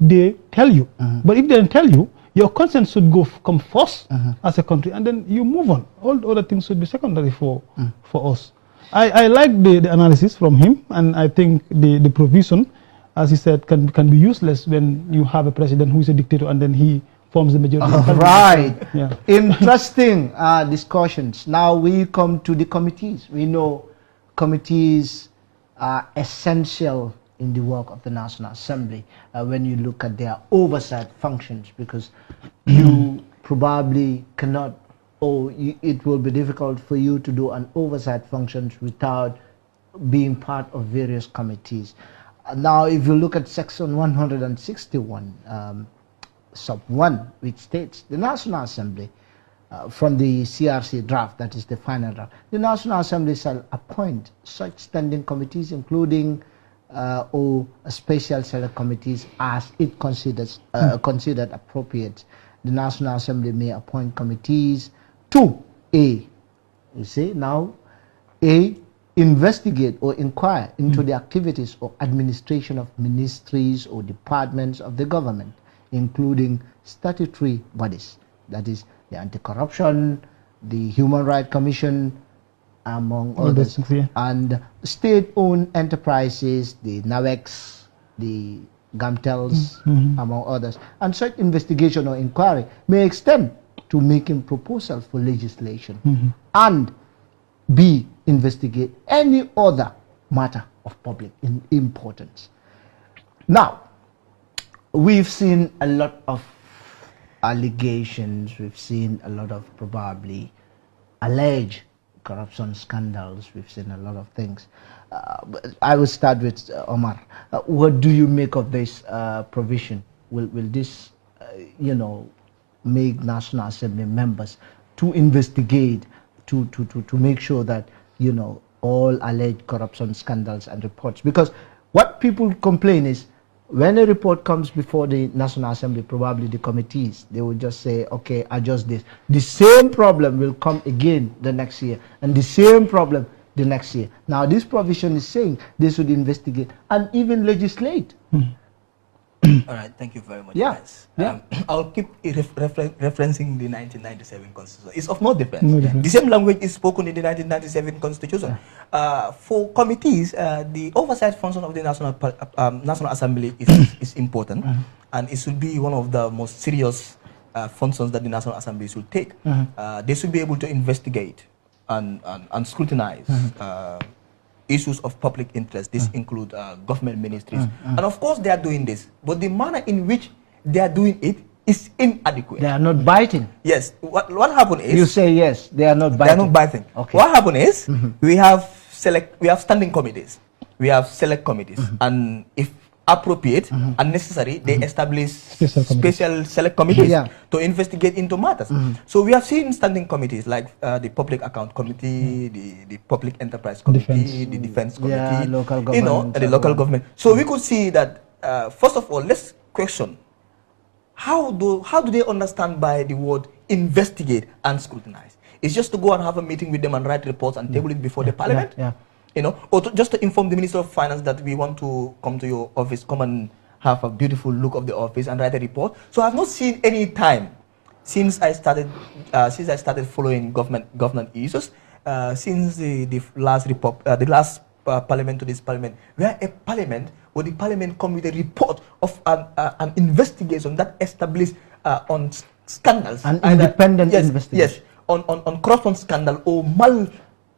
they tell you. But if they don't tell you, your consent should come first as a country, and then you move on. All other things should be secondary for us. I like the analysis from him, and I think the provision, as he said, can be useless when you have a president who is a dictator and then he forms the majority. Right. Yeah. Interesting discussions. Now we come to the committees. We know committees are essential in the work of the National Assembly when you look at their oversight functions, because you probably cannot, or it will be difficult for you to do an oversight functions without being part of various committees. Now, if you look at Section 161, Sub 1, which states the National Assembly, from the CRC draft, that is the final draft, the National Assembly shall appoint such standing committees, including or special select committees as it considered appropriate. The National Assembly may appoint committees to A, you see, now, A, investigate or inquire into the activities or administration of ministries or departments of the government, including statutory bodies, that is the Anti-Corruption, the Human Rights Commission, among others, and state-owned enterprises, the NAWEX, the GAMTELs, among others. And such investigation or inquiry may extend to making proposals for legislation and B, investigate any other matter of public importance. Now, we've seen a lot of allegations, we've seen a lot of probably alleged corruption scandals, we've seen a lot of things. But I will start with Omar. What do you make of this provision? Will this, make National Assembly members to investigate, to make sure that, all alleged corruption scandals and reports? Because what people complain is, when a report comes before the National Assembly, probably the committees, they will just say, okay, adjust this. The same problem will come again the next year, and the same problem the next year. Now, this provision is saying they should investigate and even legislate. All right, thank you very much, guys. I'll keep referencing the 1997 Constitution. It's of no difference. The same language is spoken in the 1997 Constitution. For committees, the oversight function of the National Assembly is important, and it should be one of the most serious functions that the National Assembly should take. They should be able to investigate and scrutinize issues of public interest. This include government ministries. And of course they are doing this, but the manner in which they are doing it is inadequate. They are not biting. Yes. What happened is... You say yes, they are not biting. They are not biting. Okay. What happened is, we have standing committees. We have select committees. And if appropriate and necessary, they establish special select committees to investigate into matters. So we have seen standing committees like the Public Account Committee, the Public Enterprise Committee, the Defense Committee, local government, the local government. So we could see that, first of all, let's question, how do they understand by the word investigate and scrutinize? It's just to go and have a meeting with them and write reports and table it before the parliament? You know, or just to inform the Minister of Finance that we want to come to your office, come and have a beautiful look of the office and write a report. So I've not seen any time since I started following government issues, since the last parliament to this parliament, where the parliament come with a report of an investigation that established on scandals, an independent investigation, on corruption scandal or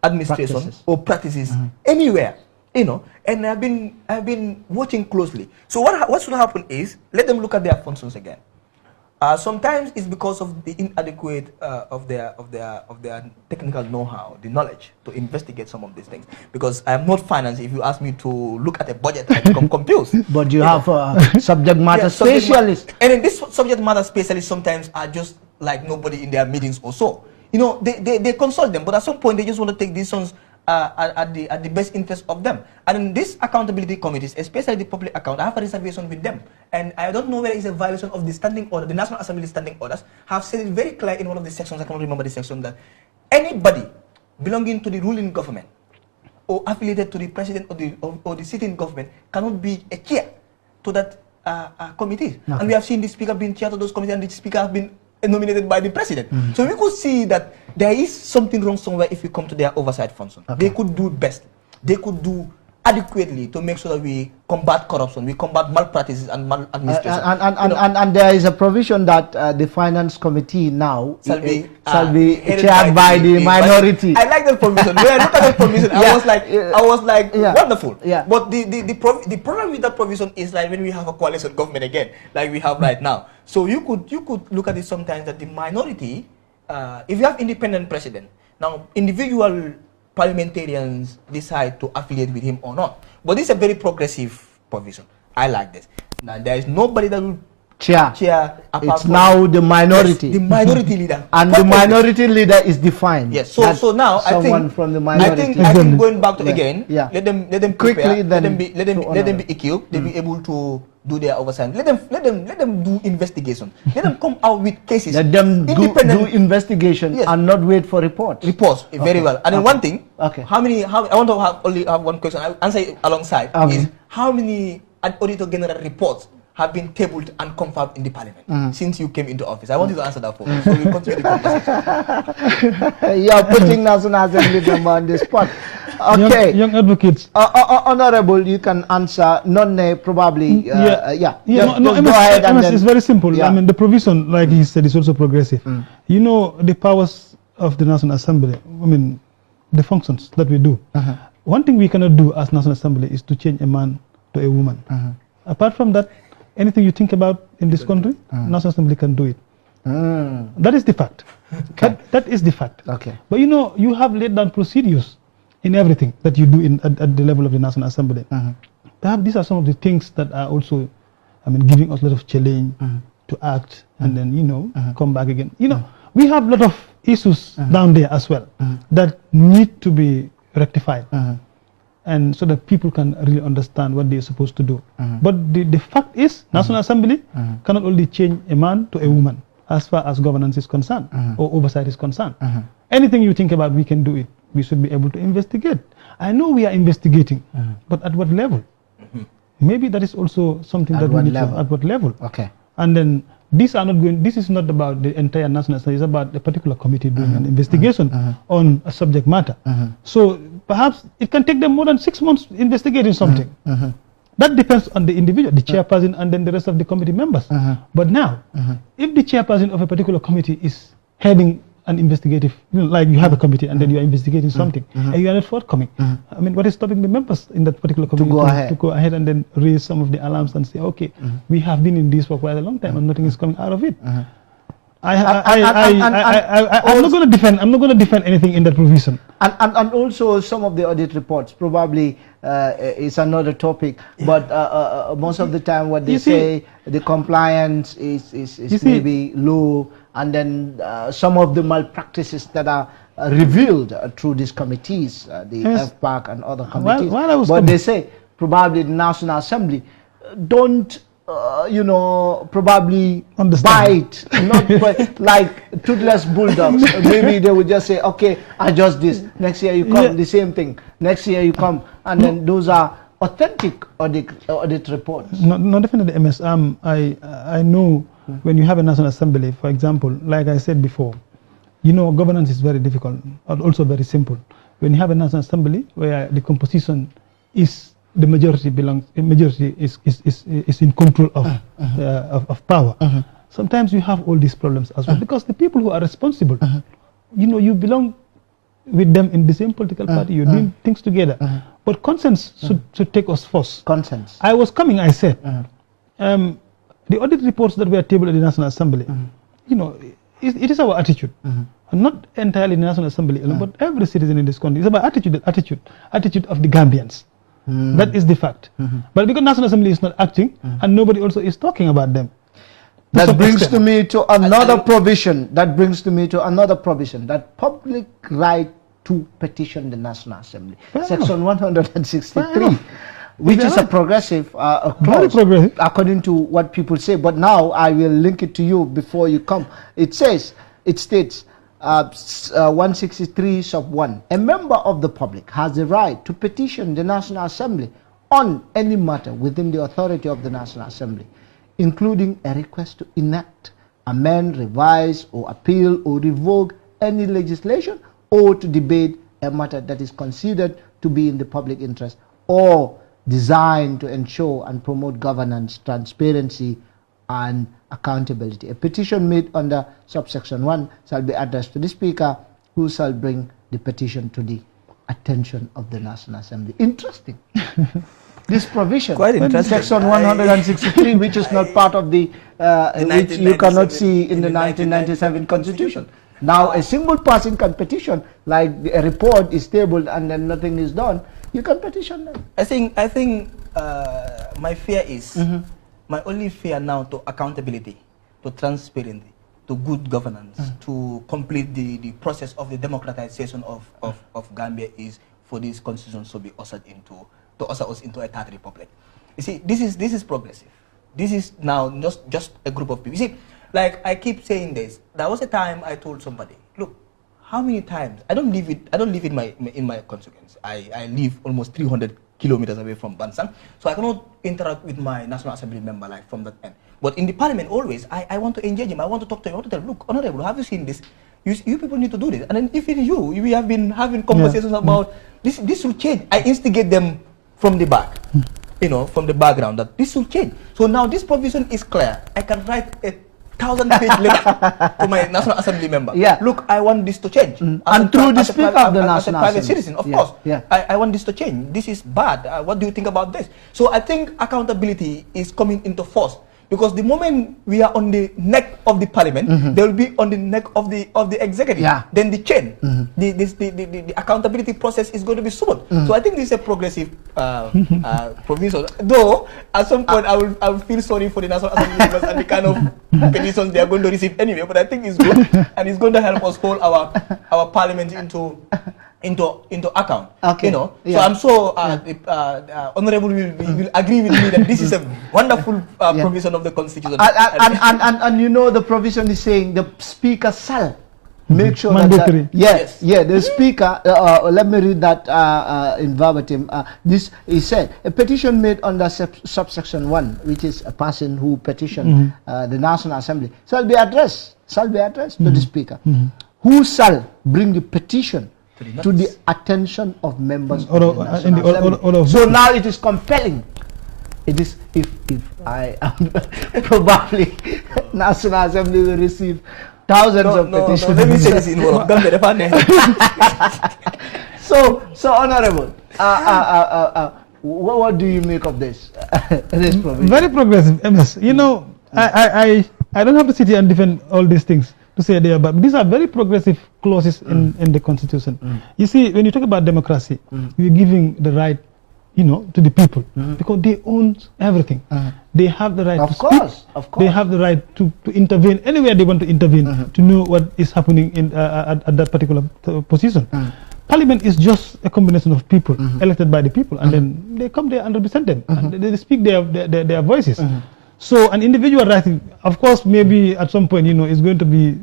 administration or practices anywhere, you know. And I've been watching closely. So what should happen is, let them look at their functions again. Sometimes it's because of the inadequate of their technical know-how, the knowledge to investigate some of these things. Because I am not finance. If you ask me to look at a budget, I become confused. But you have subject matter specialists. And then this subject matter specialists sometimes are just like nobody in their meetings or so. You know, they consult them, but at some point they just want to take decisions at the best interest of them. And in these accountability committees, especially the public account, I have a reservation with them. And I don't know whether it's a violation of the standing order, the National Assembly standing orders have said it very clear in one of the sections, I cannot remember the section, that anybody belonging to the ruling government or affiliated to the president or the sitting government cannot be a chair to that committee. Okay. And we have seen the speaker being chair to those committees, and the speaker has been nominated by the president. So we could see that there is something wrong somewhere if we come to their oversight function. They could do best. They could do adequately to make sure that we combat corruption, we combat malpractices and maladministration. And there is a provision that the finance committee now shall be chaired by the minority. I like that provision. When I look at that provision, I was like, wonderful. But the problem with that provision is like when we have a coalition government again, like we have right now. So you could look at it sometimes that the minority, if you have independent president, now individual parliamentarians decide to affiliate with him or not. But this is a very progressive provision. I like this. Now there is nobody that will chair it's now the minority. Yes, the minority leader. And the minority leader is defined. Yes. So now I think from the minority. I think going back to again, let them quickly prepare, let them be equipped, they be able to do their oversight. Let them do investigation. Let them come out with cases. Let them do investigation and not wait for reports. Very well. And then one thing. I want to only have one question. I'll answer it alongside. Is how many Auditor General reports have been tabled and confirmed in the parliament since you came into office? I want you to answer that for me. So we'll continue the conversation. You are putting National Assembly on the spot. Okay. Young advocates. Honorable, you can answer. None probably. Go ahead. It's very simple. I mean, the provision, like he said, is also progressive. You know, the powers of the National Assembly, I mean, the functions that we do. One thing we cannot do as National Assembly is to change a man to a woman. Apart from that, anything you think about in this country, National Assembly can do it. That is the fact. That is the fact. But you know, you have laid down procedures in everything that you do at the level of the National Assembly. Perhaps these are some of the things that are also, I mean, giving us a lot of challenge to act and then, you know, come back again. You know, we have a lot of issues down there as well that need to be rectified. And so that people can really understand what they're supposed to do. But the fact is, National Assembly cannot only change a man to a woman as far as governance is concerned or oversight is concerned. Anything you think about, we can do it. We should be able to investigate. I know we are investigating, but at what level? Maybe that is also something that we need to, at what level? And then this is not about the entire National Assembly, it's about a particular committee doing an investigation on a subject matter. So perhaps it can take them more than 6 months investigating something. That depends on the individual, the chairperson, and then the rest of the committee members. But now, if the chairperson of a particular committee is heading an investigative, like you have a committee and then you are investigating something and you are not forthcoming. I mean, what is stopping the members in that particular committee to go ahead and then raise some of the alarms and say, okay, we have been in this for quite a long time and nothing is coming out of it. I'm not going to defend. I'm not going to defend anything in that provision. And also some of the audit reports probably is another topic. But most of the time, what they say, the compliance is maybe low, and then some of the malpractices that are revealed through these committees, the FPAC and other committees. But they say probably the National Assembly don't. Probably bite, not like toothless bulldogs. Maybe they would just say, okay, adjust this. Next year you come, the same thing. Next year you come, and then those are authentic audit reports. No, definitely, MS. I know when you have a National Assembly, for example, like I said before, governance is very difficult, but also very simple. When you have a National Assembly where the composition is the majority is in control of power. Sometimes you have all these problems as well because the people who are responsible, you belong with them in the same political party. You're doing things together, but conscience should take us first. Conscience. I was coming. I said, the audit reports that were tabled at the National Assembly, it is our attitude. And not entirely the National Assembly alone, but every citizen in this country. It's about attitude of the Gambians. That is the fact. But because National Assembly is not acting and nobody also is talking about them. That brings to me to another provision. That public right to petition the National Assembly. Section 163, which is a progressive clause, according to what people say. But now I will link it to you before you come. It states, 163 sub 1, a member of the public has the right to petition the National Assembly on any matter within the authority of the National Assembly, including a request to enact, amend, revise, or appeal or revoke any legislation, or to debate a matter that is considered to be in the public interest or designed to ensure and promote governance, transparency, and accountability. A petition made under subsection 1 shall be addressed to the Speaker, who shall bring the petition to the attention of the National Assembly. Interesting. This provision, quite interesting. Section 163, which is not part of the which you cannot see in the 1997 Constitution. Now, a single person can petition, like a report is tabled and then nothing is done. You can petition them. I think my fear is. My only fear now to accountability, to transparency, to good governance, to complete the process of the democratization of Gambia is for this constitution to be ushered us into a third republic. You see, this is progressive. This is now just a group of people. You see, like I keep saying this. There was a time I told somebody, look, how many times I don't live in my constituency. I live almost 300 kilometers away from Bansang, so I cannot interact with my National Assembly member like from that end. But in the parliament, always I want to engage him. I want to talk to him. I want to tell him, look, Honorable, have you seen this? You people need to do this. And then if it is we have been having conversations about this will change. I instigate them from the back, from the background, that this will change. So now this provision is clear. I can write a 1,000-page letter to my National Assembly member. Look, I want this to change. And through the Speaker of the National Assembly. As a private Assembly. citizen, of course. I want this to change. This is bad. What do you think about this? So I think accountability is coming into force. Because the moment we are on the neck of the parliament, they will be on the neck of the executive. Then the chain, the accountability process is going to be smooth. So I think this is a progressive provision. Though at some point I will feel sorry for the National Assembly members and the kind of petitions they are going to receive anyway. But I think it's good and it's going to help us hold our parliament into account. So I'm so honorable will agree with me that this is a wonderful provision of the constitution. And the provision is saying the Speaker shall make sure mandatory. The Speaker, let me read that in verbatim. This is said, a petition made under subsection 1, which is a person who petitioned the National Assembly, shall be addressed to the Speaker, who shall bring the petition to the attention of members of the National Assembly. So now it is compelling. It is if I am probably National Assembly will receive thousands of petitions. Let me say this in one of So Honorable, what do you make of this? This provision? Very progressive, MS. You know, I don't have to sit here and defend all these things to say they are, but these are very progressive clauses in the Constitution. You see, when you talk about democracy, you're giving the right, you know, to the people because they own everything. They have the right to speak. Of course. They have the right to intervene anywhere they want to intervene to know what is happening in at that particular position. Parliament is just a combination of people elected by the people, and then they come there and represent them, and they speak their voices. So an individual writing, of course, maybe at some point, you know, is going to be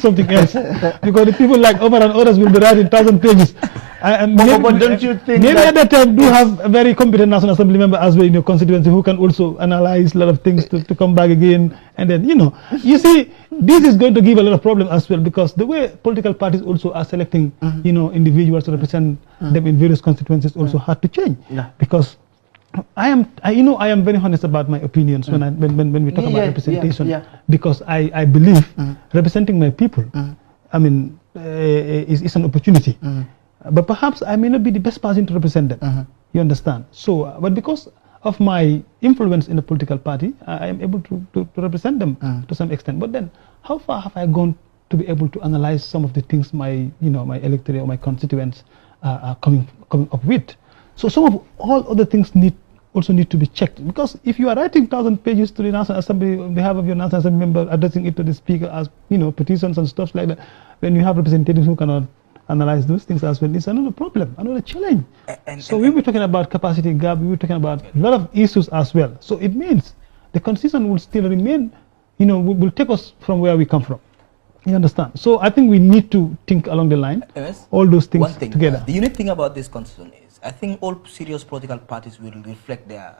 something else, because the people like Omar and others will be writing 1,000 pages. But don't you think maybe that at that time do have a very competent National Assembly member as well in your constituency who can also analyze a lot of things to come back again, and then, you know, you see, this is going to give a lot of problem as well, because the way political parties also are selecting, you know, individuals to represent them in various constituencies also had to change, because I am very honest about my opinions when we talk about representation, because I believe representing my people, I mean, is an opportunity, but perhaps I may not be the best person to represent them. You understand? So, but because of my influence in the political party, I am able to represent them to some extent. But then, how far have I gone to be able to analyze some of the things my electorate or my constituents are coming up with? So some of all other things also need to be checked, because if you are writing 1,000 pages to the National Assembly on behalf of your National Assembly member, addressing it to the Speaker as, you know, petitions and stuff like that, when you have representatives who cannot analyze those things as well, it's another problem, another challenge. So we were talking about capacity gap, we were talking about a lot of issues as well. So it means the Constitution will still remain, you know, will take us from where we come from. You understand? So I think we need to think along the line, all those things together. The unique thing about this Constitution is, I think all serious political parties will reflect their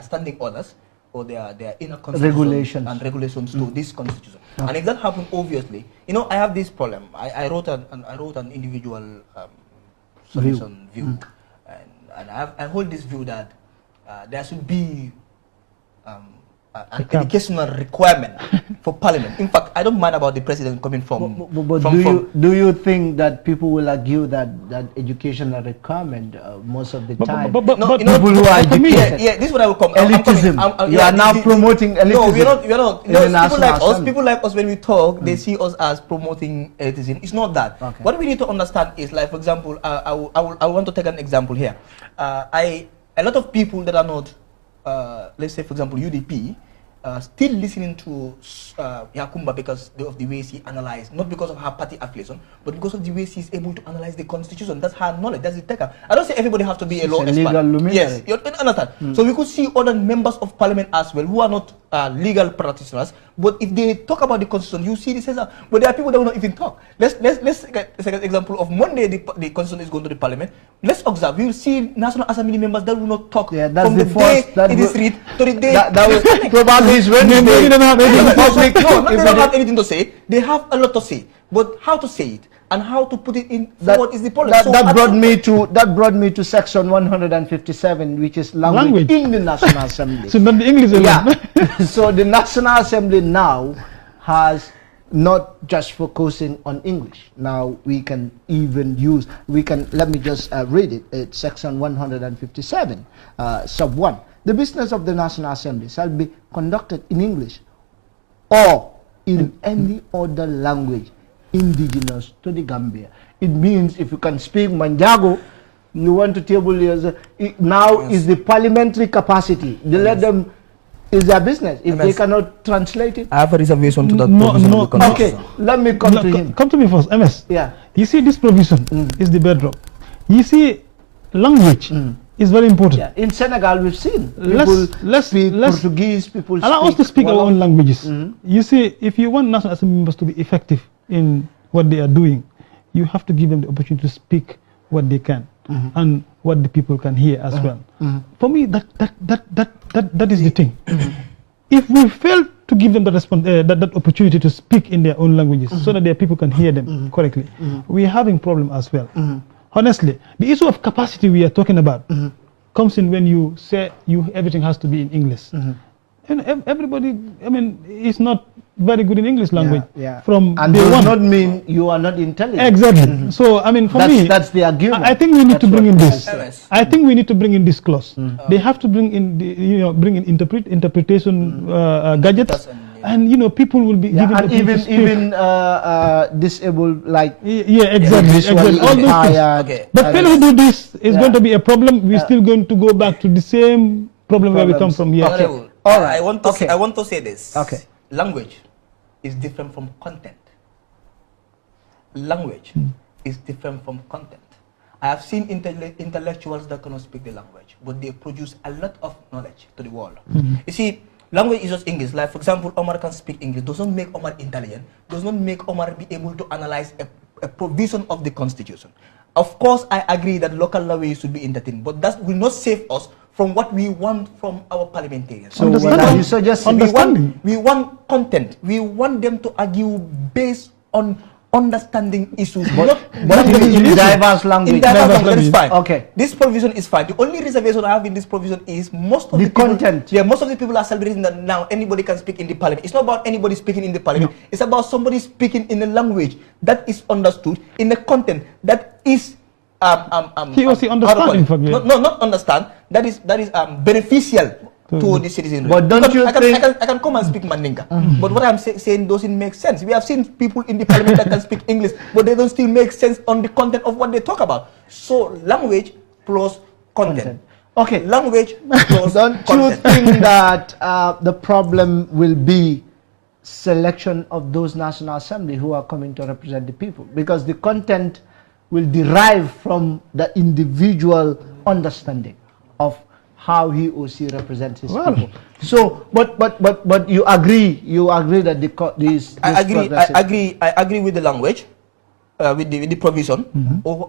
standing orders or their inner constitution and regulations to this Constitution. And if that happens, obviously, you know, I have this problem. I wrote an individual solution view, and I hold this view that there should be an educational requirement for Parliament. In fact, I don't mind about the President coming from. But do you think that people will argue that educational requirement most of the time? But no, people who are educated. Yeah, this is what I will come. Elitism. You are now promoting elitism. No, we're not. You know, people like us when we talk, they see us as promoting elitism. It's not that. Okay. What we need to understand is, like, for example, I want to take an example here. A lot of people that are not, let's say, for example, UDP, still listening to Yakumba because of the way she analyzed, not because of her party affiliation, but because of the way she's able to analyze the Constitution. That's her knowledge, that's the taker. I don't say everybody has to be a law expert. Legal luminary. Yes, you understand? So we could see other members of Parliament as well who are not legal practitioners, but if they talk about the Constitution, you see this as but there are people that will not even talk. Let's get a second example of Monday the Constitution is going to the Parliament. Let's observe. We will see National Assembly members that will not talk from the day it is read to the day that will probably is when they don't have anything to say. They have a lot to say, but how to say it and how to put it in forward is the problem. That brought me to section 157, which is language in the National Assembly. So not the English. Yeah. So the National Assembly now has not just focusing on English. Now we can even use, let me just read it. It's section 157, sub 1. The business of the National Assembly shall be conducted in English or in any other language indigenous to the Gambia. It means if you can speak Manjago, you want to table yours. Now is the parliamentary capacity. They let them, is their business. If they cannot translate it. I have a reservation to that no. Okay, let me come to him. Come to me first, MS. Yeah. You see, this provision is the bedrock. You see, language is very important. Yeah. In Senegal, we've seen people speak Portuguese, people allow us to speak our own languages. You see, if you want National Assembly members to be effective in what they are doing, you have to give them the opportunity to speak what they can and what the people can hear as well. For me, that is the thing. If we fail to give them that opportunity to speak in their own languages so that their people can hear them correctly, we are having problem as well. Honestly, the issue of capacity we are talking about comes in when you say everything has to be in English. And everybody, I mean, it's not very good in English language. From and day does one. not mean you are not intelligent. Exactly. So I mean, for me, that's the argument. I think we need to bring in this. I think we need to bring in this clause. They have to bring in, bring in interpretation gadgets. And people will be given and even disabled, like exactly. All those things. But when we do this, it's going to be a problem. We're still going to go back to the same problem where we come from. All right. I want to say this. Okay. Language is different from content. Language is different from content. I have seen intellectuals that cannot speak the language, but they produce a lot of knowledge to the world. You see, language is just English. Like, for example, Omar can speak English. Does not make Omar intelligent. Does not make Omar be able to analyze a provision of the Constitution. Of course, I agree that local language should be entertained, but that will not save us from what we want from our parliamentarians. So what are you suggesting? We want content. We want them to argue based on understanding issues. But in diverse language. In diverse language, that is fine. Okay. This provision is fine. The only reservation I have in this provision is most of the content. Yeah, most of the people are celebrating that now anybody can speak in the parliament. It's not about anybody speaking in the parliament. It's about somebody speaking in a language that is understood, in a content that is he or she understand. Not understand. That is beneficial to the citizens. But don't you think... I can come and speak Mandinka, but what I'm saying doesn't make sense. We have seen people in the parliament that can speak English, but they don't still make sense on the content of what they talk about. So language plus content. Okay. Language plus don't content. you think that the problem will be selection of those National Assembly who are coming to represent the people? Because the content will derive from the individual understanding of how he or she represents his people. So, but you agree that I agree with the language, with the provision.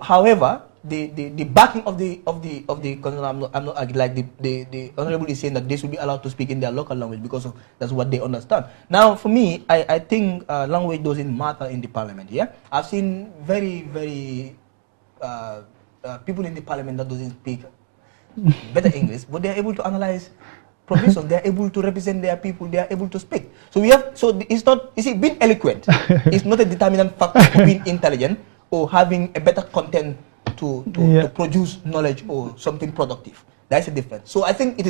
However, the backing of the constitution, I'm not agree. Like the honorable is saying that they should be allowed to speak in their local language because that's what they understand. Now, for me, I think language doesn't matter in the parliament. Yeah, I've seen very people in the parliament that doesn't speak better English, but they are able to analyze provision. They are able to represent their people. They are able to speak. So it's not. You see, being eloquent is not a determinant factor for being intelligent or having a better content to produce knowledge or something productive. That's a difference. So I think it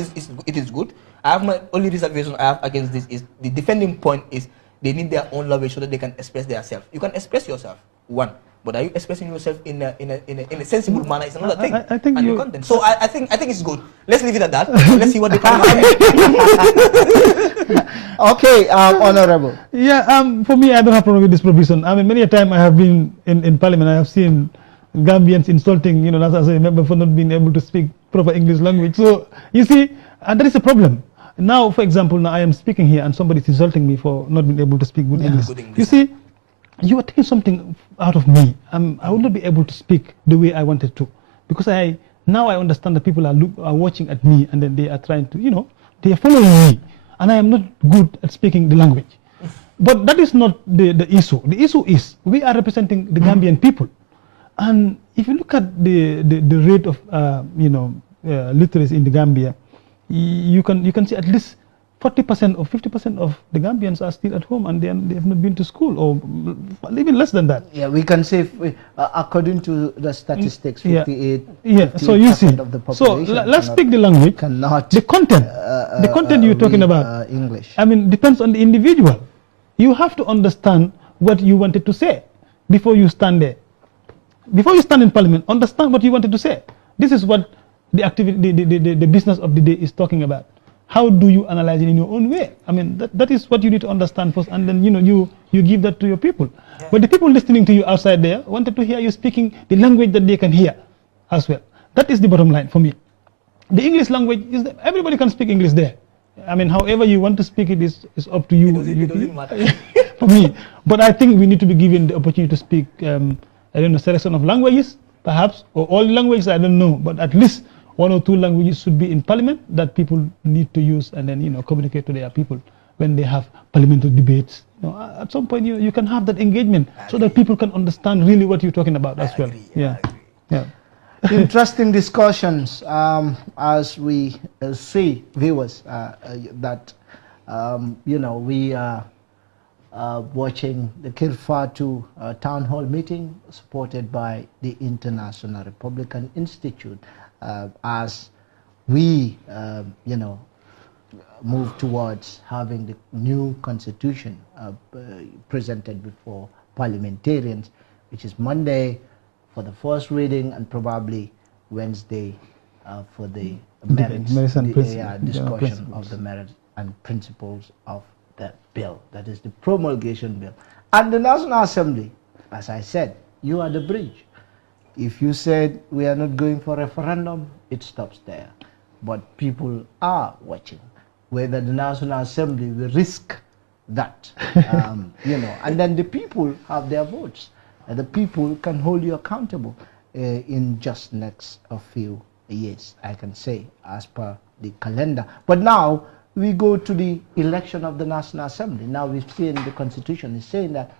is good. I have my only reservation I have against this is the defending point is they need their own language so that they can express themselves. You can express yourself, one. But are you expressing yourself in a sensible manner? It's another thing. I think the content. So I think it's good. Let's leave it at that. Let's see what they come. Okay, honorable. Yeah, for me, I don't have problem with this provision. I mean, many a time I have been in parliament. I have seen Gambians insulting, as a member for not being able to speak proper English language. So you see, and that is a problem. Now, for example, now I am speaking here, and somebody is insulting me for not being able to speak good English. You see. You are taking something out of me. I will not be able to speak the way I wanted to, because now I understand that people are watching at me, and then they are trying to, they are following me, and I am not good at speaking the language. But that is not the issue. The issue is we are representing the Gambian people, and if you look at the rate of literacy in the Gambia, you can see at least 40% or 50% of the Gambians are still at home and they have not been to school, or even less than that. Yeah, we can say, according to the statistics, 58. So you see, of the population. So let's speak the language. The content you're talking about. English. I mean, depends on the individual. You have to understand what you wanted to say before you stand there. Before you stand in parliament, understand what you wanted to say. This is what the activity, the business of the day is talking about. How do you analyze it in your own way? I mean, that is what you need to understand first, and then you give that to your people. But the people listening to you outside there wanted to hear you speaking the language that they can hear as well. That is the bottom line for me. The English language is that everybody can speak English there. I mean, however you want to speak it is up to you. It doesn't matter. For me. But I think we need to be given the opportunity to speak, a selection of languages, perhaps, or all languages, I don't know, but at least 1 or 2 languages should be in parliament that people need to use, and then communicate to their people when they have parliamentary debates. At some point you can have that engagement so that people can understand really what you're talking about as well. Yeah. Interesting discussions as we see, viewers, that we are watching the Fatou town hall meeting supported by the International Republican Institute as we, move towards having the new constitution presented before parliamentarians, which is Monday for the first reading and probably Wednesday for the discussion of the merits and principles of the bill, that is the promulgation bill. And the National Assembly, as I said, you are the bridge. If you said we are not going for referendum, it stops there. But people are watching whether the National Assembly will risk that, and then the people have their votes. And the people can hold you accountable in just next a few years, I can say, as per the calendar. But now we go to the election of the National Assembly. Now we've seen the Constitution is saying that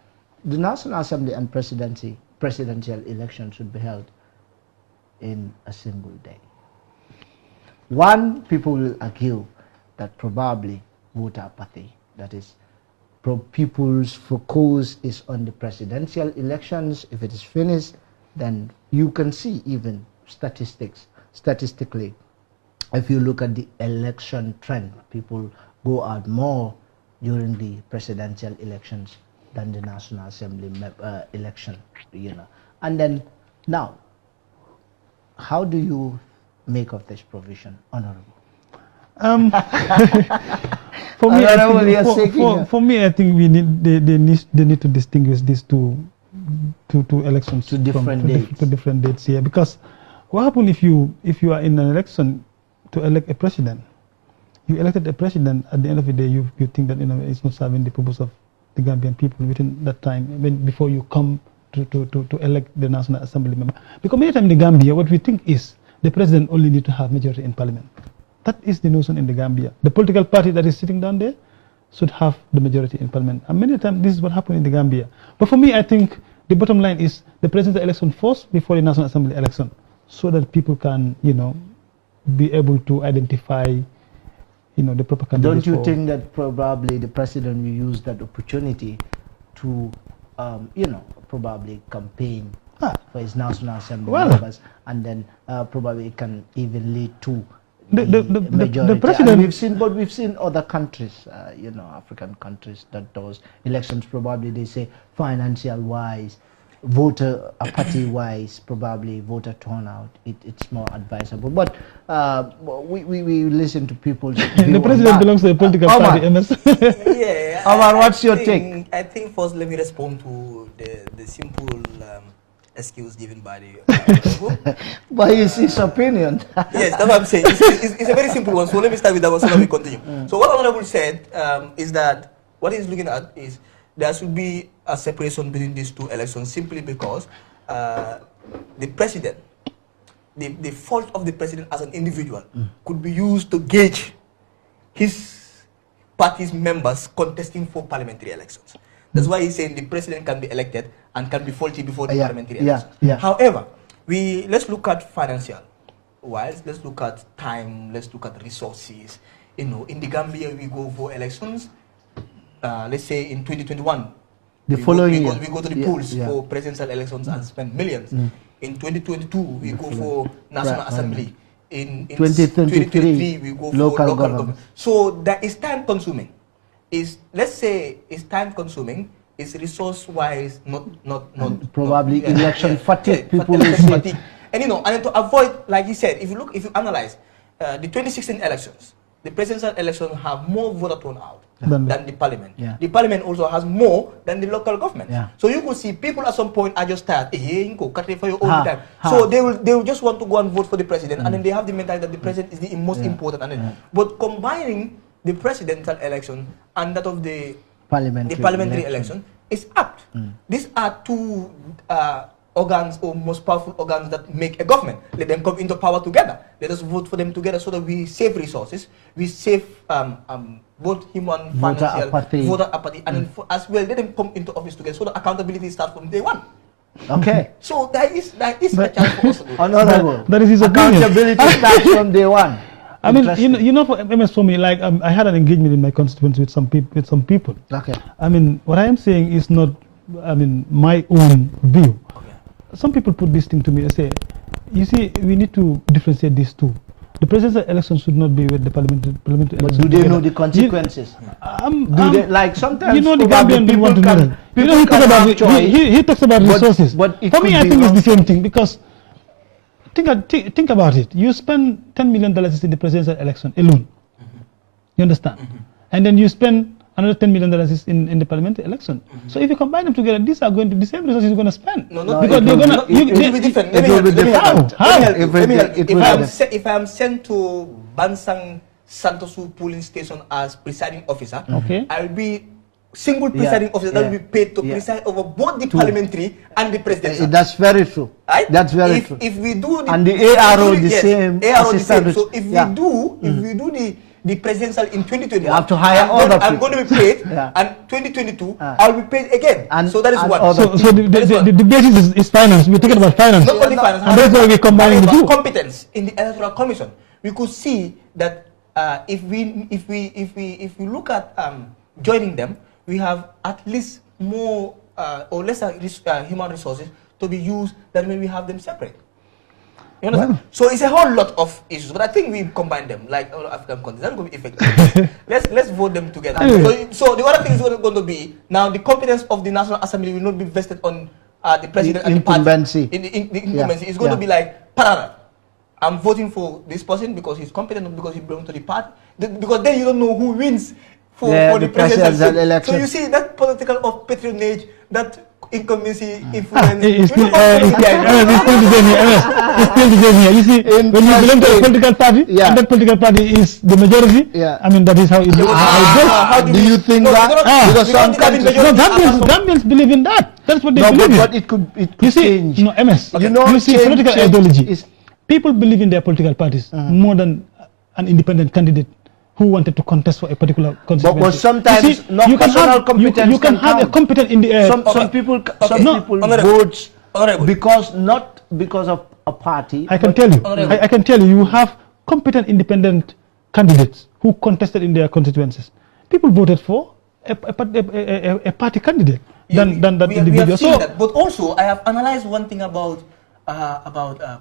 the National Assembly and presidential election should be held in a single day. One, people will argue that probably voter apathy, that is, people's focus is on the presidential elections. If it is finished, then you can see even statistically, if you look at the election trend, people go out more during the presidential elections than the National Assembly election, And then now, how do you make of this provision, Honorable? For me, I think we need they need to distinguish these two elections to different dates. Yeah, because what happens if you are in an election to elect a president? You elected a president. At the end of the day, you think that it's not serving the purpose of the Gambian people within that time. Before you come to elect the National Assembly member, because many times in the Gambia, what we think is the president only need to have majority in parliament. That is the notion in the Gambia. The political party that is sitting down there should have the majority in parliament. And many times this is what happened in the Gambia. But for me, I think the bottom line is the presidential election first before the National Assembly election, so that people can, be able to identify, the proper candidates. Don't you think that probably the president will use that opportunity to, probably campaign for his National Assembly members, and then probably it can even lead to the president. And we've seen other countries, African countries, that those elections probably they say financial wise, voter apathy wise, probably voter turnout, it's more advisable. But we listen to people's view. The president belongs to a political party, MS. Yeah. Omar, what's your take? I think first let me respond to the simple excuse given by the but it's his opinion. Yes, that's what I'm saying. It's a very simple one. So let me start with that one so that we continue. So what Honorable said is that what he's looking at is there should be a separation between these two elections simply because the president, the fault of the president as an individual could be used to gauge his party's members contesting for parliamentary elections. That's why he's saying the president can be elected and can be faulty before the parliamentary elections. However, let's look at financial wise, let's look at time, let's look at resources. In the Gambia, we go for elections. Let's say in 2021, we go to the polls for presidential elections and spend millions. In 2022, we go for National Assembly. In 2023, we go for local government. So that is time consuming. Let's say it's time consuming. It's resource wise, not probably election fatigue. People fatigue. And and to avoid, like he said, if you analyze the 2016 elections, the presidential elections have more voter turnout than the parliament. The parliament also has more than the local government. So you could see people at some point are just tired. For your own time. So they will just want to go and vote for the president, and then they have the mentality that the president is the most important. But combining the presidential election and that of the parliamentary election is apt. These are two organs or most powerful organs that make a government. Let them come into power together. Let us vote for them together so that we save resources, we save both human, financial, voter apathy, and as well let them come into office together so that accountability starts from day one. Okay. So that is a chance for us to do. Honorable, that is his opinion. Accountability starts from day one. I mean, you know, for MS, for me, like I had an engagement in my constituency with some people. Okay. I mean, what I am saying is not, I mean, my own view. Okay. Some people put this thing to me and say, you see, we need to differentiate these two. The presidential election should not be with the parliamentary election. But do they know the consequences? Do they, like sometimes, you know, the Gambian don't want to know that. You know, he talks about resources. But for me, I think it's the same thing, because think about it. You spend $10 million in the presidential election alone. You understand? And then you spend another $10 million in the parliamentary election. So if you combine them together, these are going to be the same resources you're going to spend. No, because they're going to. It will be different. It will be different. How? If I'm sent to Bansang Santosu polling station as presiding officer, I'll be single presiding officer that will be paid to preside over both the parliamentary and the presidential. That's very true. Right? That's very true. If we do the, and the ARO the same. ARO the same. So if we do the presidential in 2021, you have to hire other people. I'm going to be paid, and 2022 I'll be paid again. And so that is one. So the basis is finance. We're talking about finance. Not only finance. And that's why we're combining the two. Competence in the electoral commission. We could see that if we look at joining them, we have at least more or lesser human resources to be used than when we have them separate. You understand? Wow. So it's a whole lot of issues, but I think we combine them like all African countries. That's going to be effective. let's vote them together. So the other thing is going to be now the competence of the National Assembly will not be vested on the president and the party. The incumbency is going to be like parallel. I'm voting for this person because he's competent, not because he belongs to the party. Because then you don't know who wins for the presidential election. So you see that political of patronage, that incumbency influence. It's still the same here. It's still the same here. You see, when you belong to a political party, and that political party is the majority, I mean, that is how it goes. How do you think that? Because some countries, Gambians believe in that. That's what they believe in. But it could change. No, MS. You see, political ideology. People believe in their political parties more than an independent candidate who wanted to contest for a particular constituency. But sometimes you can have a competent in the some people vote not because of a party. I can tell you. I can tell you. You have competent independent candidates who contested in their constituencies. People voted for a party candidate than that individual. We have seen that. But also, I have analyzed one thing about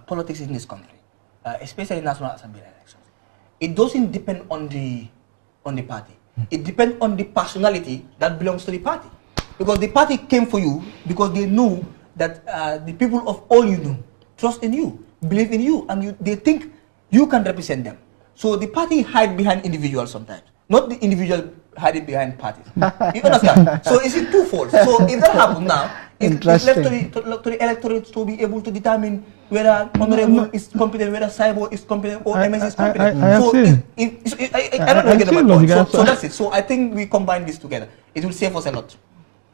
politics in this country, especially National Assembly elections. It doesn't depend on the party. It depends on the personality that belongs to the party. Because the party came for you because they know that the people of all you know trust in you, believe in you, and they think you can represent them. So the party hide behind individuals sometimes, not the individual hiding behind parties. You understand? So it's twofold. So if that happens now, it's left to the electorate to be able to determine whether Honorable is competent, whether Cyber is competent, or MS is competent. I don't know, get my point. So that's it. So I think we combine this together. It will save us a lot.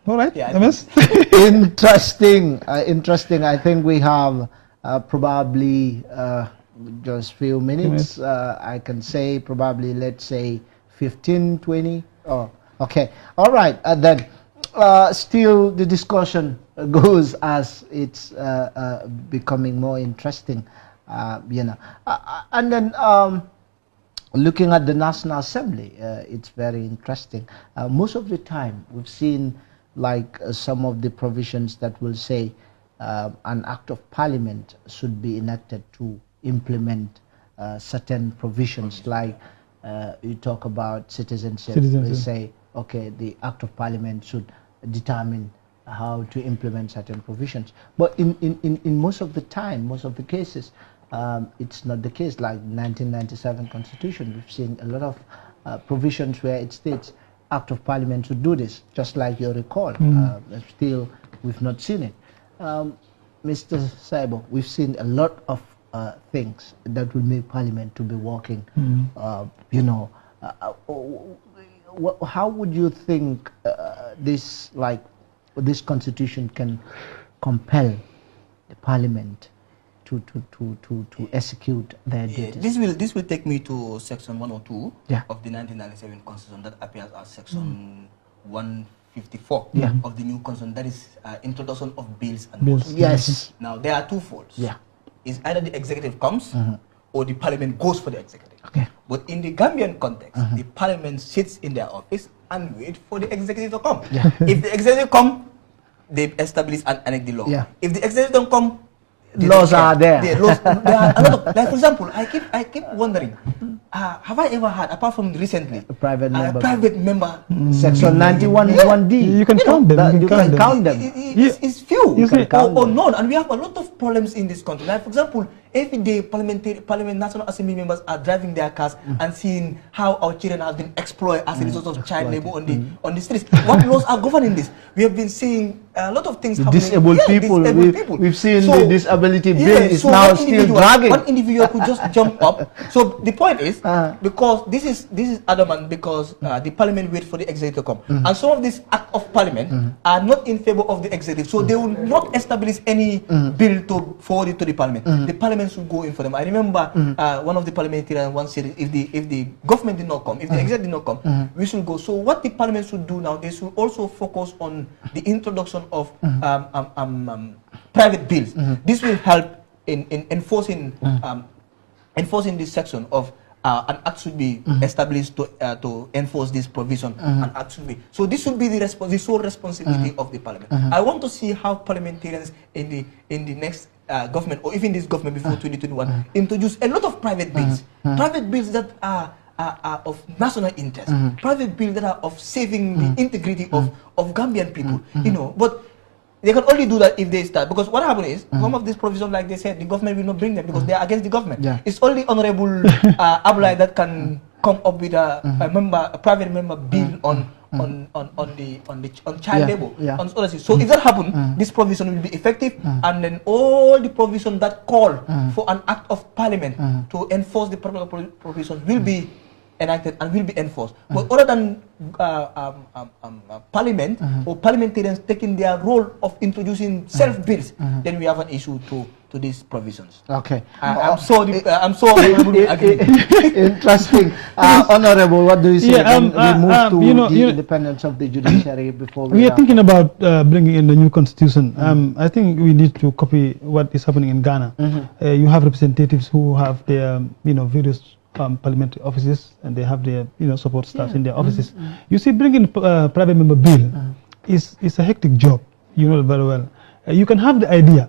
All right. Yeah, MS? Interesting. Interesting. I think we have probably just few minutes. I can say probably, let's say 15, 20. Oh, okay. All right. Then still the discussion goes as it's becoming more interesting, you know. And then looking at the National Assembly, it's very interesting. Most of the time we've seen like some of the provisions that will say an act of parliament should be enacted to implement certain provisions, like you talk about citizenship. They say, okay, the act of parliament should determine how to implement certain provisions. But in most of the time, most of the cases, it's not the case. Like 1997 Constitution, we've seen a lot of provisions where it states act of parliament should do this, just like you recall. Still, we've not seen it. Mr. Cyber, we've seen a lot of things that will make parliament to be working. You know, how would you think this constitution can compel the parliament to execute their duties? This will take me to section 102 of the 1997 constitution that appears as section 154 of the new constitution. That is introduction of bills and motions. Yes. Now there are two folds. It's either the executive comes or the parliament goes for the executive. Okay. But in the Gambian context, the parliament sits in their office and wait for the executive to come. Yeah. If the executive come, they establish and enact the law. Yeah. If the executive don't come, laws are there. There are a lot of, like for example, I keep wondering, have I ever had, apart from recently, A private member. Section 91(1)(d). You can count them. You can count them. It's few count or none, and we have a lot of problems in this country. Like for example, every day Parliament National Assembly members are driving their cars and seeing how our children have been exploited as a result of child labor on the streets. What laws are governing this? We have been seeing a lot of things happening. Disabled people. We've seen the disability bill is now still dragging. One individual could just jump up. So the point is, because this is adamant because the Parliament wait for the executive to come, and some of these acts of Parliament are not in favor of the executive, so they will not establish any bill to forward it to the Parliament. The Parliament should go in for them. I remember one of the parliamentarians once said, if the government did not come, if the executive did not come, we should go. So what the Parliament should do now, they should also focus on the introduction of private bills. This will help in enforcing this section of an act should be established to enforce this provision. An act should be. So this should be the sole responsibility of the Parliament. I want to see how parliamentarians in the next government, or even this government before 2021, introduce a lot of private bills. Private bills that are of national interest. Private bills that are of saving the integrity of Gambian people. You know, but they can only do that if they start, because what happens is some of these provisions, like they said, the government will not bring them because they are against the government. It's only Honorable Abdoulie that can come up with a private member bill on child labor, on scholarship. So if that happens, this provision will be effective, and then all the provisions that call for an act of Parliament to enforce the provision will be enacted and will be enforced. But other than Parliament or parliamentarians taking their role of introducing self-bills, then we have an issue to these provisions. Okay. I'm sorry. Interesting. Honorable, what do you say? Yeah, we move to the independence of the judiciary before we are thinking about bringing in the new constitution. I think we need to copy what is happening in Ghana. You have representatives who have their various parliamentary offices, and they have their support staff in their offices. You see, bringing private member bill is a hectic job. You know very well. You can have the idea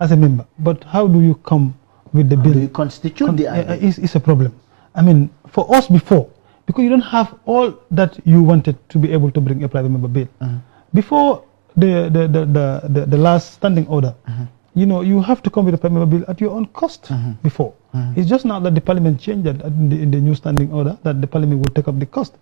as a member, but how do you come with the bill? Do you constitute the idea? It's a problem. I mean, for us before, because you don't have all that you wanted to be able to bring a private member bill. Before the last standing order, you have to come with a private member bill at your own cost before. It's just now that the parliament changed that in the new standing order, that the parliament will take up the cost.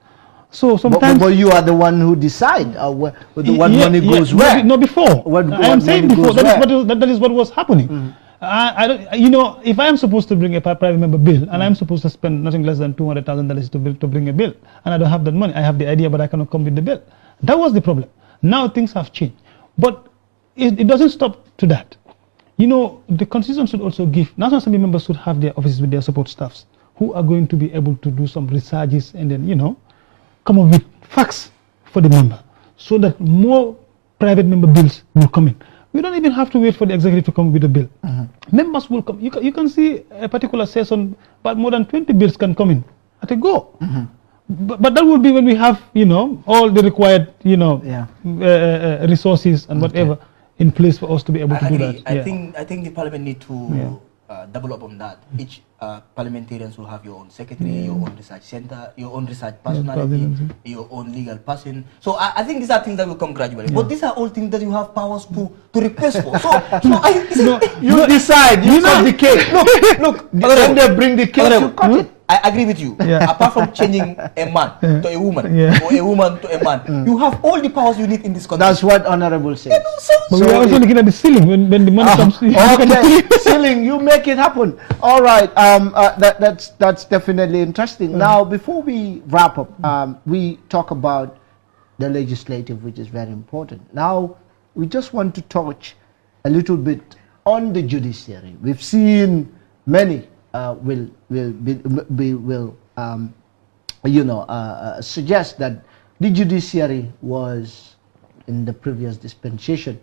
So sometimes, but you are the one who decide what money goes where. No, before. I am saying before. That is what was happening. I don't. If I am supposed to bring a private member bill, and I am supposed to spend nothing less than $200,000 to bring a bill, and I don't have that money, I have the idea, but I cannot come with the bill. That was the problem. Now things have changed, but it doesn't stop to that. The constitution should also give, National Assembly members should have their offices with their support staffs who are going to be able to do some researches and then, come up with facts for the member so that more private member bills will come in. We don't even have to wait for the executive to come with a bill. Members will come. You can see a particular session, but more than 20 bills can come in at a go. But that will be when we have, all the required, resources and whatever in place for us to be able to do that. I think the parliament need to double up on that. Each parliamentarians will have your own secretary, your own research center, your own research personality, your own legal person. So I think these are things that will come gradually. But these are all things that you have powers to request for. You decide. You cut the cake. Look. When they bring the cake, you cut it. I agree with you. Apart from changing a man to a woman or a woman to a man, you have all the powers you need in this country. That's what Honorable says. But we are also looking at the ceiling when the money comes. Okay, ceiling, you make it happen. All right, that's definitely interesting. Now, before we wrap up, we talk about the legislative, which is very important. Now, we just want to touch a little bit on the judiciary. We've seen many will suggest that the judiciary was, in the previous dispensation,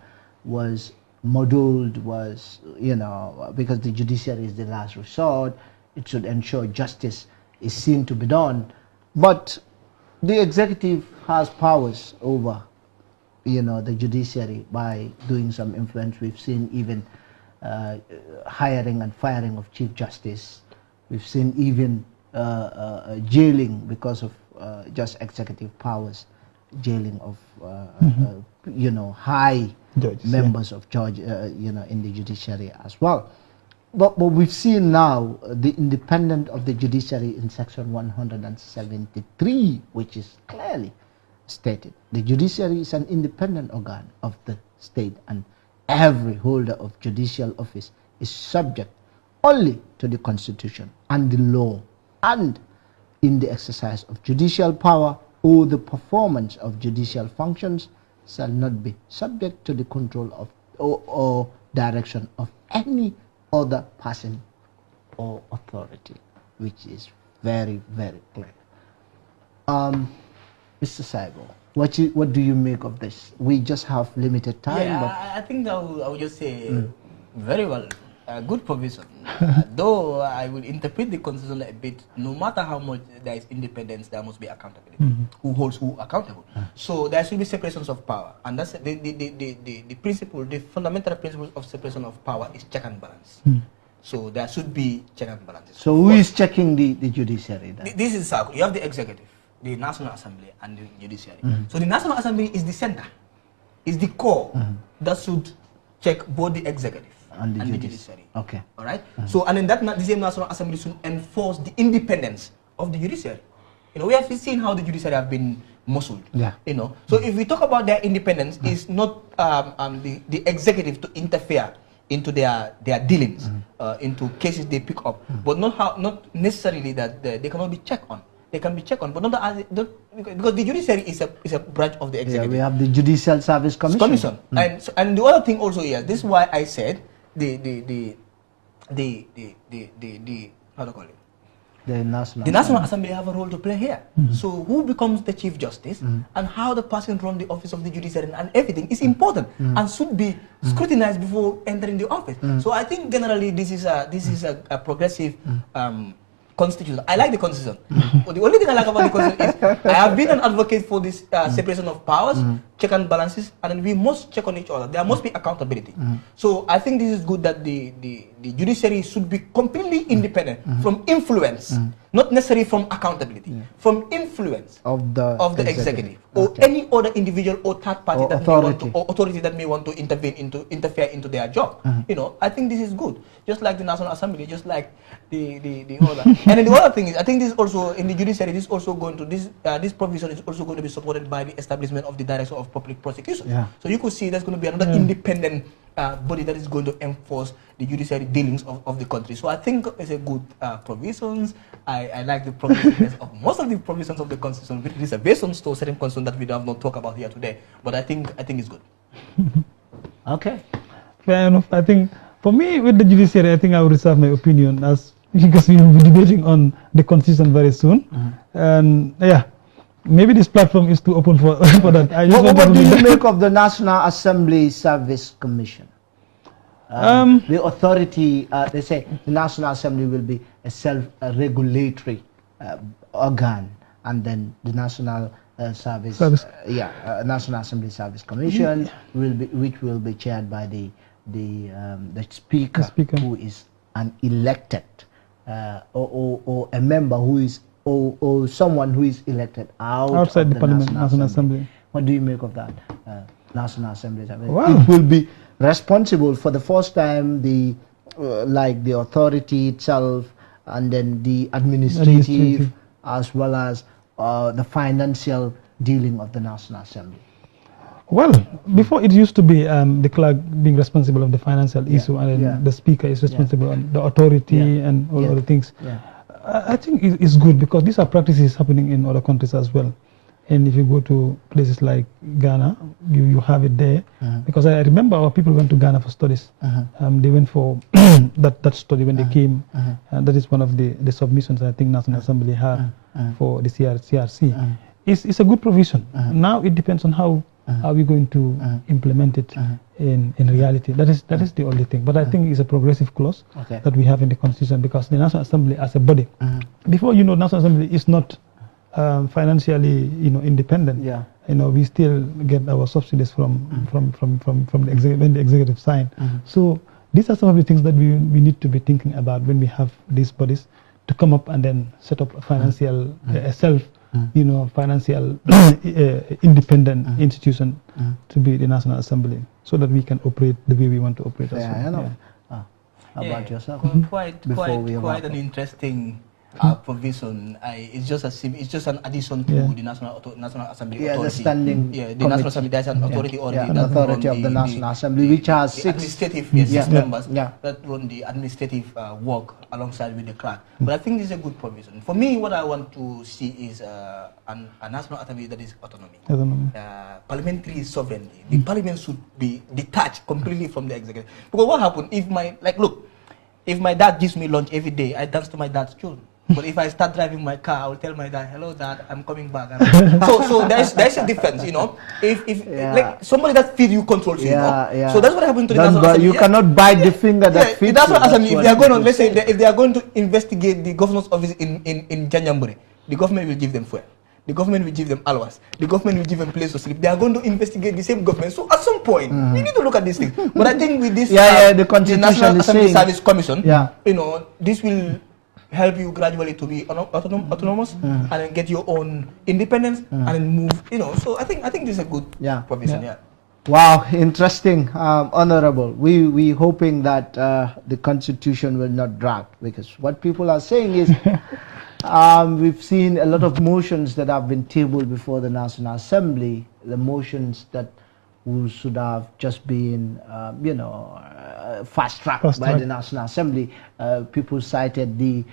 was modeled, because the judiciary is the last resort. it should ensure justice is seen to be done. But the executive has powers over, the judiciary by doing some influence. We've seen even hiring and firing of Chief Justice. We've seen even jailing because of just executive powers, jailing of high judges, members of judge, in the judiciary as well. But we've seen now the independence of the judiciary in Section 173, which is clearly stated. The judiciary is an independent organ of the state, and every holder of judicial office is subject only to the Constitution and the law, and in the exercise of judicial power or the performance of judicial functions shall not be subject to the control of or direction of any other person or authority, which is very, very clear. Mr. Saigo, what do you make of this? We just have limited time. Yeah, but I think I would just say very well. Good provision. Though I will interpret the Constitution a bit, no matter how much there is independence, there must be accountability. Who holds who accountable? So there should be separations of power. And that's the principle, the fundamental principle of separation of power is check and balance. So there should be check and balances. So who is checking the judiciary then? This is circle. You have the executive, the National Assembly, and the judiciary. So the National Assembly is the center, is the core that should check both the executive and the judiciary. Okay. All right. So, and then the same National Assembly should enforce the independence of the judiciary. We have seen how the judiciary have been muscled. Yeah. So if we talk about their independence, it's not the executive to interfere into their dealings, into cases they pick up, but not necessarily that they cannot be checked on. They can be checked on, but not because the judiciary is a branch of the executive. Yeah, we have the Judicial Service Commission. And the other thing also here, this is why I said the how do I call it? The National Assembly have a role to play here. So who becomes the Chief Justice and how the person runs the office of the judiciary and everything is important and should be scrutinized before entering the office. So I think generally this is a progressive Constitution. I like the Constitution. But the only thing I like about the Constitution is I have been an advocate for this separation of powers, check and balances, and then we must check on each other. There must be accountability. So I think this is good that the judiciary should be completely independent from influence, not necessarily from accountability, from influence of the executive or any other individual or third party that authority that may want to interfere into their job. I think this is good. Just like the National Assembly, just like the other. And then the other thing is, I think this is also in the judiciary. This is also going to this provision is also going to be supported by the establishment of the Director of Public Prosecution. Yeah. So you could see there's going to be another independent body that is going to enforce the judiciary dealings of the country. So I think it's a good provisions. I like the provisions of most of the provisions of the Constitution with reservations to certain concerns that we have not talked about here today. But I think it's good. Okay. Fair enough. I think for me with the judiciary, I think I will reserve my opinion because we will be debating on the Constitution very soon. And yeah, maybe this platform is too open for that. What do you make of the National Assembly Service Commission? The authority, they say the National Assembly will be a self-regulatory organ, and then the National National Assembly Service Commission which will be chaired by the speaker, who is an elected or a member who is or someone who is elected outside the Parliament, National Assembly. What do you make of that? National Assembly. Wow. It will be responsible for the first time the authority itself, and then the administrative as well as the financial dealing of the National Assembly. Well, before it used to be the clerk being responsible of the financial issue, and then the speaker is responsible on the authority and all other things. I think it's good because these are practices happening in other countries as well. And if you go to places like Ghana, you have it there. Because I remember our people went to Ghana for studies. They went for that study when they came. And that is one of the submissions I think National Assembly have for the CRC. It's a good provision. Now it depends on how How are we going to implement it in reality? That is the only thing. But I think it's a progressive clause that we have in the Constitution, because the National Assembly as a body, before the National Assembly is not financially independent. Yeah. We still get our subsidies from the executive side. So these are some of the things that we need to be thinking about when we have these bodies to come up and then set up a financial financial independent institution to be the National Assembly, so that we can operate the way we want to operate. How about yourself? Quite an interesting provision. It's just an addition to the National Assembly authority. The National Assembly, there's an authority already. An authority of the National Assembly, which has six members that run the administrative work alongside with the clerk. But I think this is a good provision. For me, what I want to see is a National Assembly that is autonomy. Parliamentary sovereignty. The Parliament should be detached completely from the executive. Because what happens if if my dad gives me lunch every day, I dance to my dad's tune. But if I start driving my car, I will tell my dad, "Hello, Dad, I'm coming back." So there's a difference, If like somebody that feeds you controls you, So that's what happened to the National Assembly. You cannot bite the finger that feeds you. The National Assembly, if they are going to, let's say, if they are going to investigate the governor's office in Janjambure, the government will give them fuel. The government will give them allowances. The government will give them place to sleep. They are going to investigate the same government. So at some point, we need to look at these things. But I think with this, the Constitution National Assembly Service Commission, you this will help you gradually to be autonomous and then get your own independence and then move. So I think this is a good provision. Wow, interesting, Honorable. We hoping that the Constitution will not drag, because what people are saying is we've seen a lot of motions that have been tabled before the National Assembly, the motions that should have just been, fast-tracked by the National Assembly. People cited the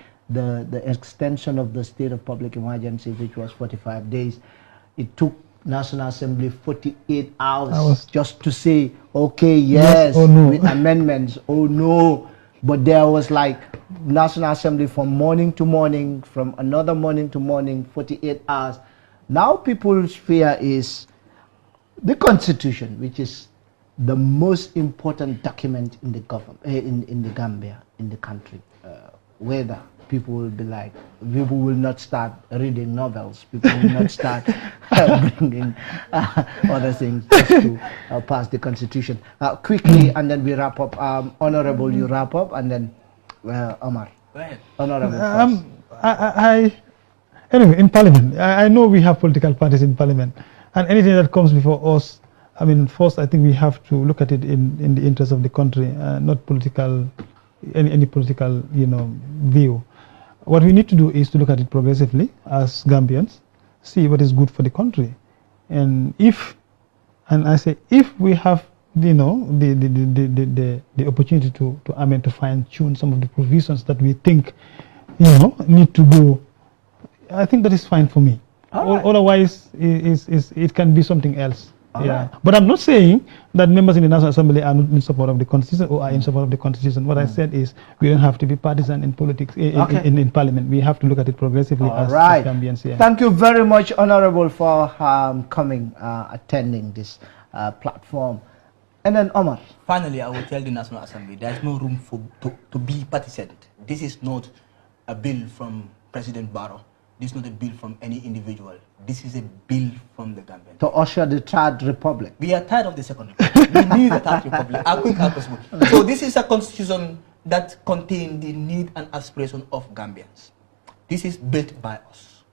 extension of the state of public emergency, which was 45 days. It took National Assembly 48 hours just to say, okay, yes or no. with amendments, oh no. But there was like National Assembly from morning to morning, from another morning to morning, 48 hours. Now people's fear is the Constitution, which is the most important document in the government, in the Gambia, in the country. Whether people will be like, people will not start reading novels, people will not start bringing other things just to pass the Constitution. Quickly, and then we wrap up. Honorable, you wrap up, and then Omar. Go ahead. Honorable. Anyway, in Parliament, I know we have political parties in Parliament, and anything that comes before us, first I think we have to look at it in the interest of the country, not political, any political, view. What we need to do is to look at it progressively as Gambians, see what is good for the country, and if we have, the opportunity to amend, to fine-tune some of the provisions that we think, need to go, I think that is fine for me. Otherwise, it can be something else. But I'm not saying that members in the National Assembly are not in support of the Constitution or are in support of the Constitution. What I said is we don't have to be partisan in politics, in Parliament. We have to look at it progressively as Gambians. Thank you very much, Honorable, for coming, attending this platform. And then Omar. Finally, I will tell the National Assembly there is no room to be partisan. This is not a bill from President Barrow. This is not a bill from any individual. This is a bill from the Gambia. To usher the Third Republic. We are tired of the Second Republic. We need the Third Republic. As quick as possible. So this is a constitution that contains the need and aspiration of Gambians. This is built by us.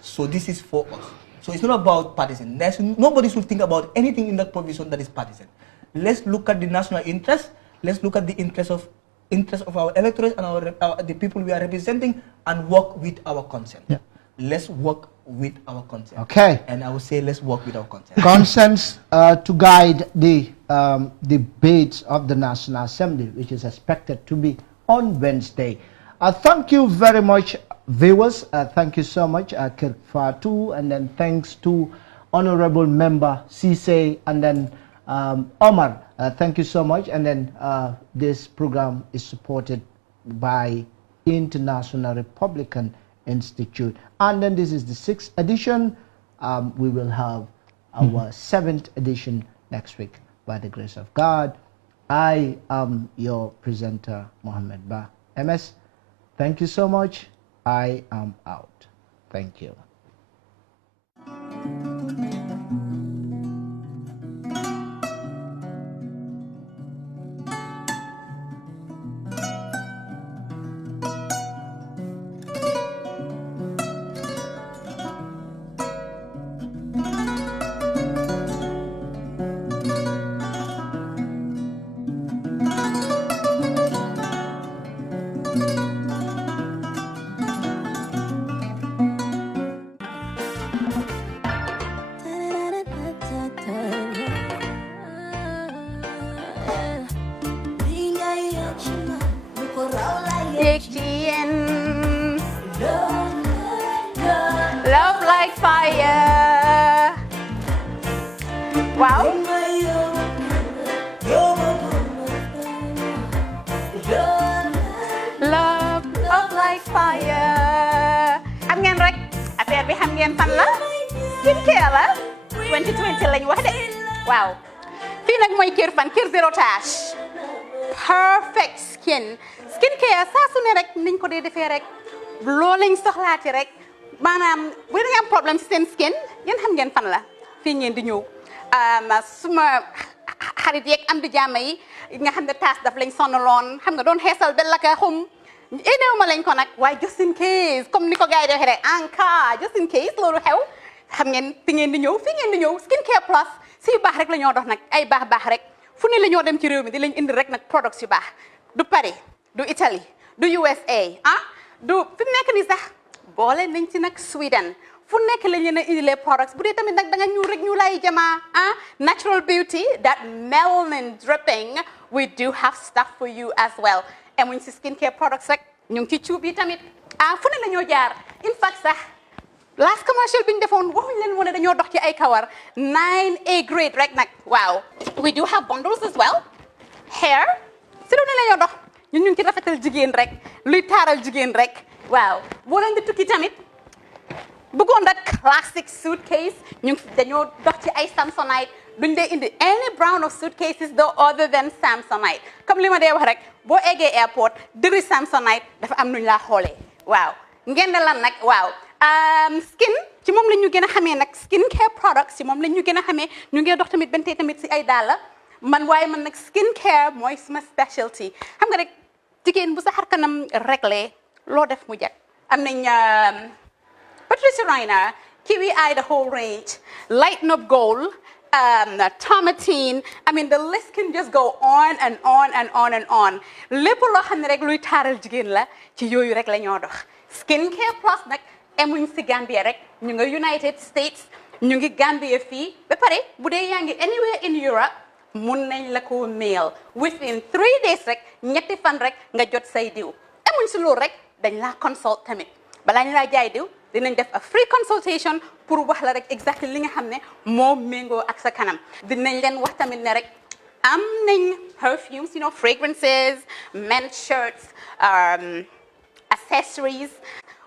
So this is for us. So it's not about partisan. Nobody should think about anything in that provision that is partisan. Let's look at the national interest. Let's look at the interest of our electorate and the people we are representing, and work with our consent. Let's work with our consent. Okay. And I would say let's work with our consent. Consents to guide the debates of the National Assembly, which is expected to be on Wednesday. Thank you very much, viewers. Thank you so much, Kerr Fatou, and then thanks to Honorable Member Ceesay, and then Omar. Thank you so much. And then this program is supported by International Republican Institute. And then this is the 6th edition. We will have our 7th edition next week by the grace of God. I am your presenter, Mohammed Ba. MS, thank you so much. I am out. Thank you. Love like fire. Wow. Love like fire. Xam ngeen rek affaire bi xam ngeen fan la? Skincare la. 2020 lañ wax de. Waaw. Fii nag mooy Kerr fan Kerr zero tache. Perfect skin. Skincare saa su ne rek niñ ko dee defee rek. Loo lañ soxlaati rek. Maanaam bu ngeen am problème ci seen skin yéen xam ngeen fan la fii ngeen di ñëw suma xarit yeeg am di jàmm yi nga xam ne taas daf lañ sonaloon xam nga doon xeesal ba la ka xum éneew ma lañ ko nag waaye just in case comme ni ko gars yi di waxee rek en cas just in case loolu xew xam ngeen fi ngeen di ñëw fii ngeen di ñëw skincare plus si yu baax rek la ñoo dox nag ay baax rek fu ne la ñoo dem ci réew mi di lañ indi rek nag products yu baax du Paris du Italie du USA du fi mu nekk nii sax boole nañ ci nag Sweden fu nekk lañ leen a indilee products bu dee tamit nag da nga ñuul rek ñu lay jamaa natural beauty that melanin dripping we do have stuff for you as well emuñ si skincare products rek ñu ngi ci cuub yi tamit fu ne la ñoo jaar in fact sax last commercial bi ñu defoon waxuñ leen woon ne dañoo dox ci ay kawar 9A grade rek nag waaw we do have bundles as well hair si lu ne la ñoo dox ñun ñu ngi ci rafetal jigéen rek luy taaral jigéen rek waaw boo leen di tukki tamit bëggoon rek classic suitcase ñu dañoo dox ci ay Samsonite duñ dee indi any brand of suitcases though other than Samsonite comme li ma dee wax rek boo eggee airport dëri Samsonite dafa am nuñ laa xoolee waaw ngeen ne lan nag waaw skin ci moom la ñu gën a xamee nag skin care products ci moom la ñu gën a xamee ñu ngi dox tamit bentee tamit si ay dàlla man waaye man nag skin care mooy suma specialty xam nga rek jigéen bu sa xar kanam réglé loo def mu jag am nañ Patricia Kiwi Eye the whole range Lighten Up Gold Tomatine I mean the list can just go on and on and on and on lépp loo xam ne rek luy taaral jigéen la ci yooyu rek la ñoo dox skin care plus nag emuñ si Gambia rek ñu nga United States ñu ngi Gambia fii ba pare bu dee yaa ngi anywhere in Europe mun nañ la ko mail within 3 days rek ñetti fan rek nga jot say diw emuñ si loolu rek dañ laa consult tamit balaa ñu laa jaay diw dinañ def a free consultation pour wax la rek exactly li nga xam ne moo méngoo ak sa kanam dinañ leen wax tamit ne rek am nañ perfumes you know fragrances men's shirts accessories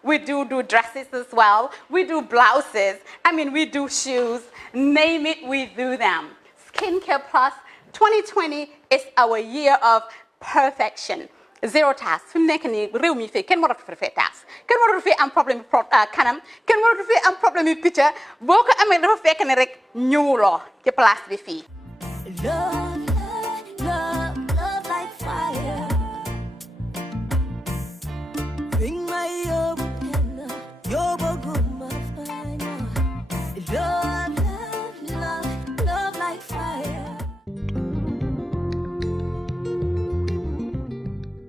we do dresses as well we do blouses I mean we do shoes name it we do them Skincare Plus 2020 is our year of perfection zero task fi mu nekk nii réew mi fii kenn waratu fi taas kenn waratu fi am problème kanam kenn waratu fi am problème yu picca boo ko amee dafa fekk ne rek ñëwuloo ci place bi fii love like fire bring my love like fire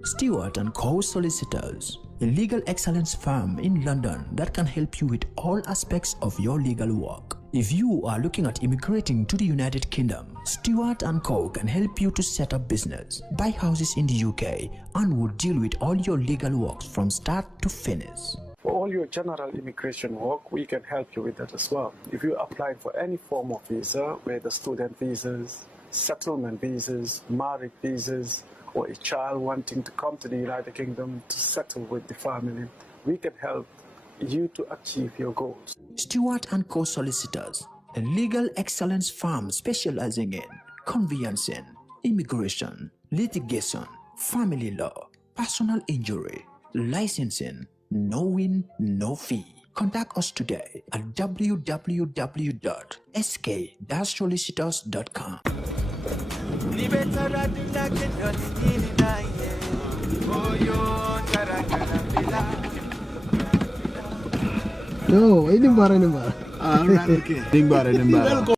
Stewart & Co. Solicitors, a legal excellence firm in London that can help you with all aspects of your legal work. If you are looking at immigrating to the United Kingdom, Stewart & Co. can help you to set up business, buy houses in the UK, and will deal with all your legal works from start to finish. For all your general immigration work, we can help you with that as well. If you're applying for any form of visa, whether student visas, settlement visas, marriage visas, or a child wanting to come to the United Kingdom to settle with the family, we can help you to achieve your goals. Stewart & Co. Solicitors, a legal excellence firm specializing in conveyancing, immigration, litigation, family law, personal injury, licensing, no win, no fee. Contact us today at www.sk-solicitors.com. No, ini bara. Ah, okay. Ding bara.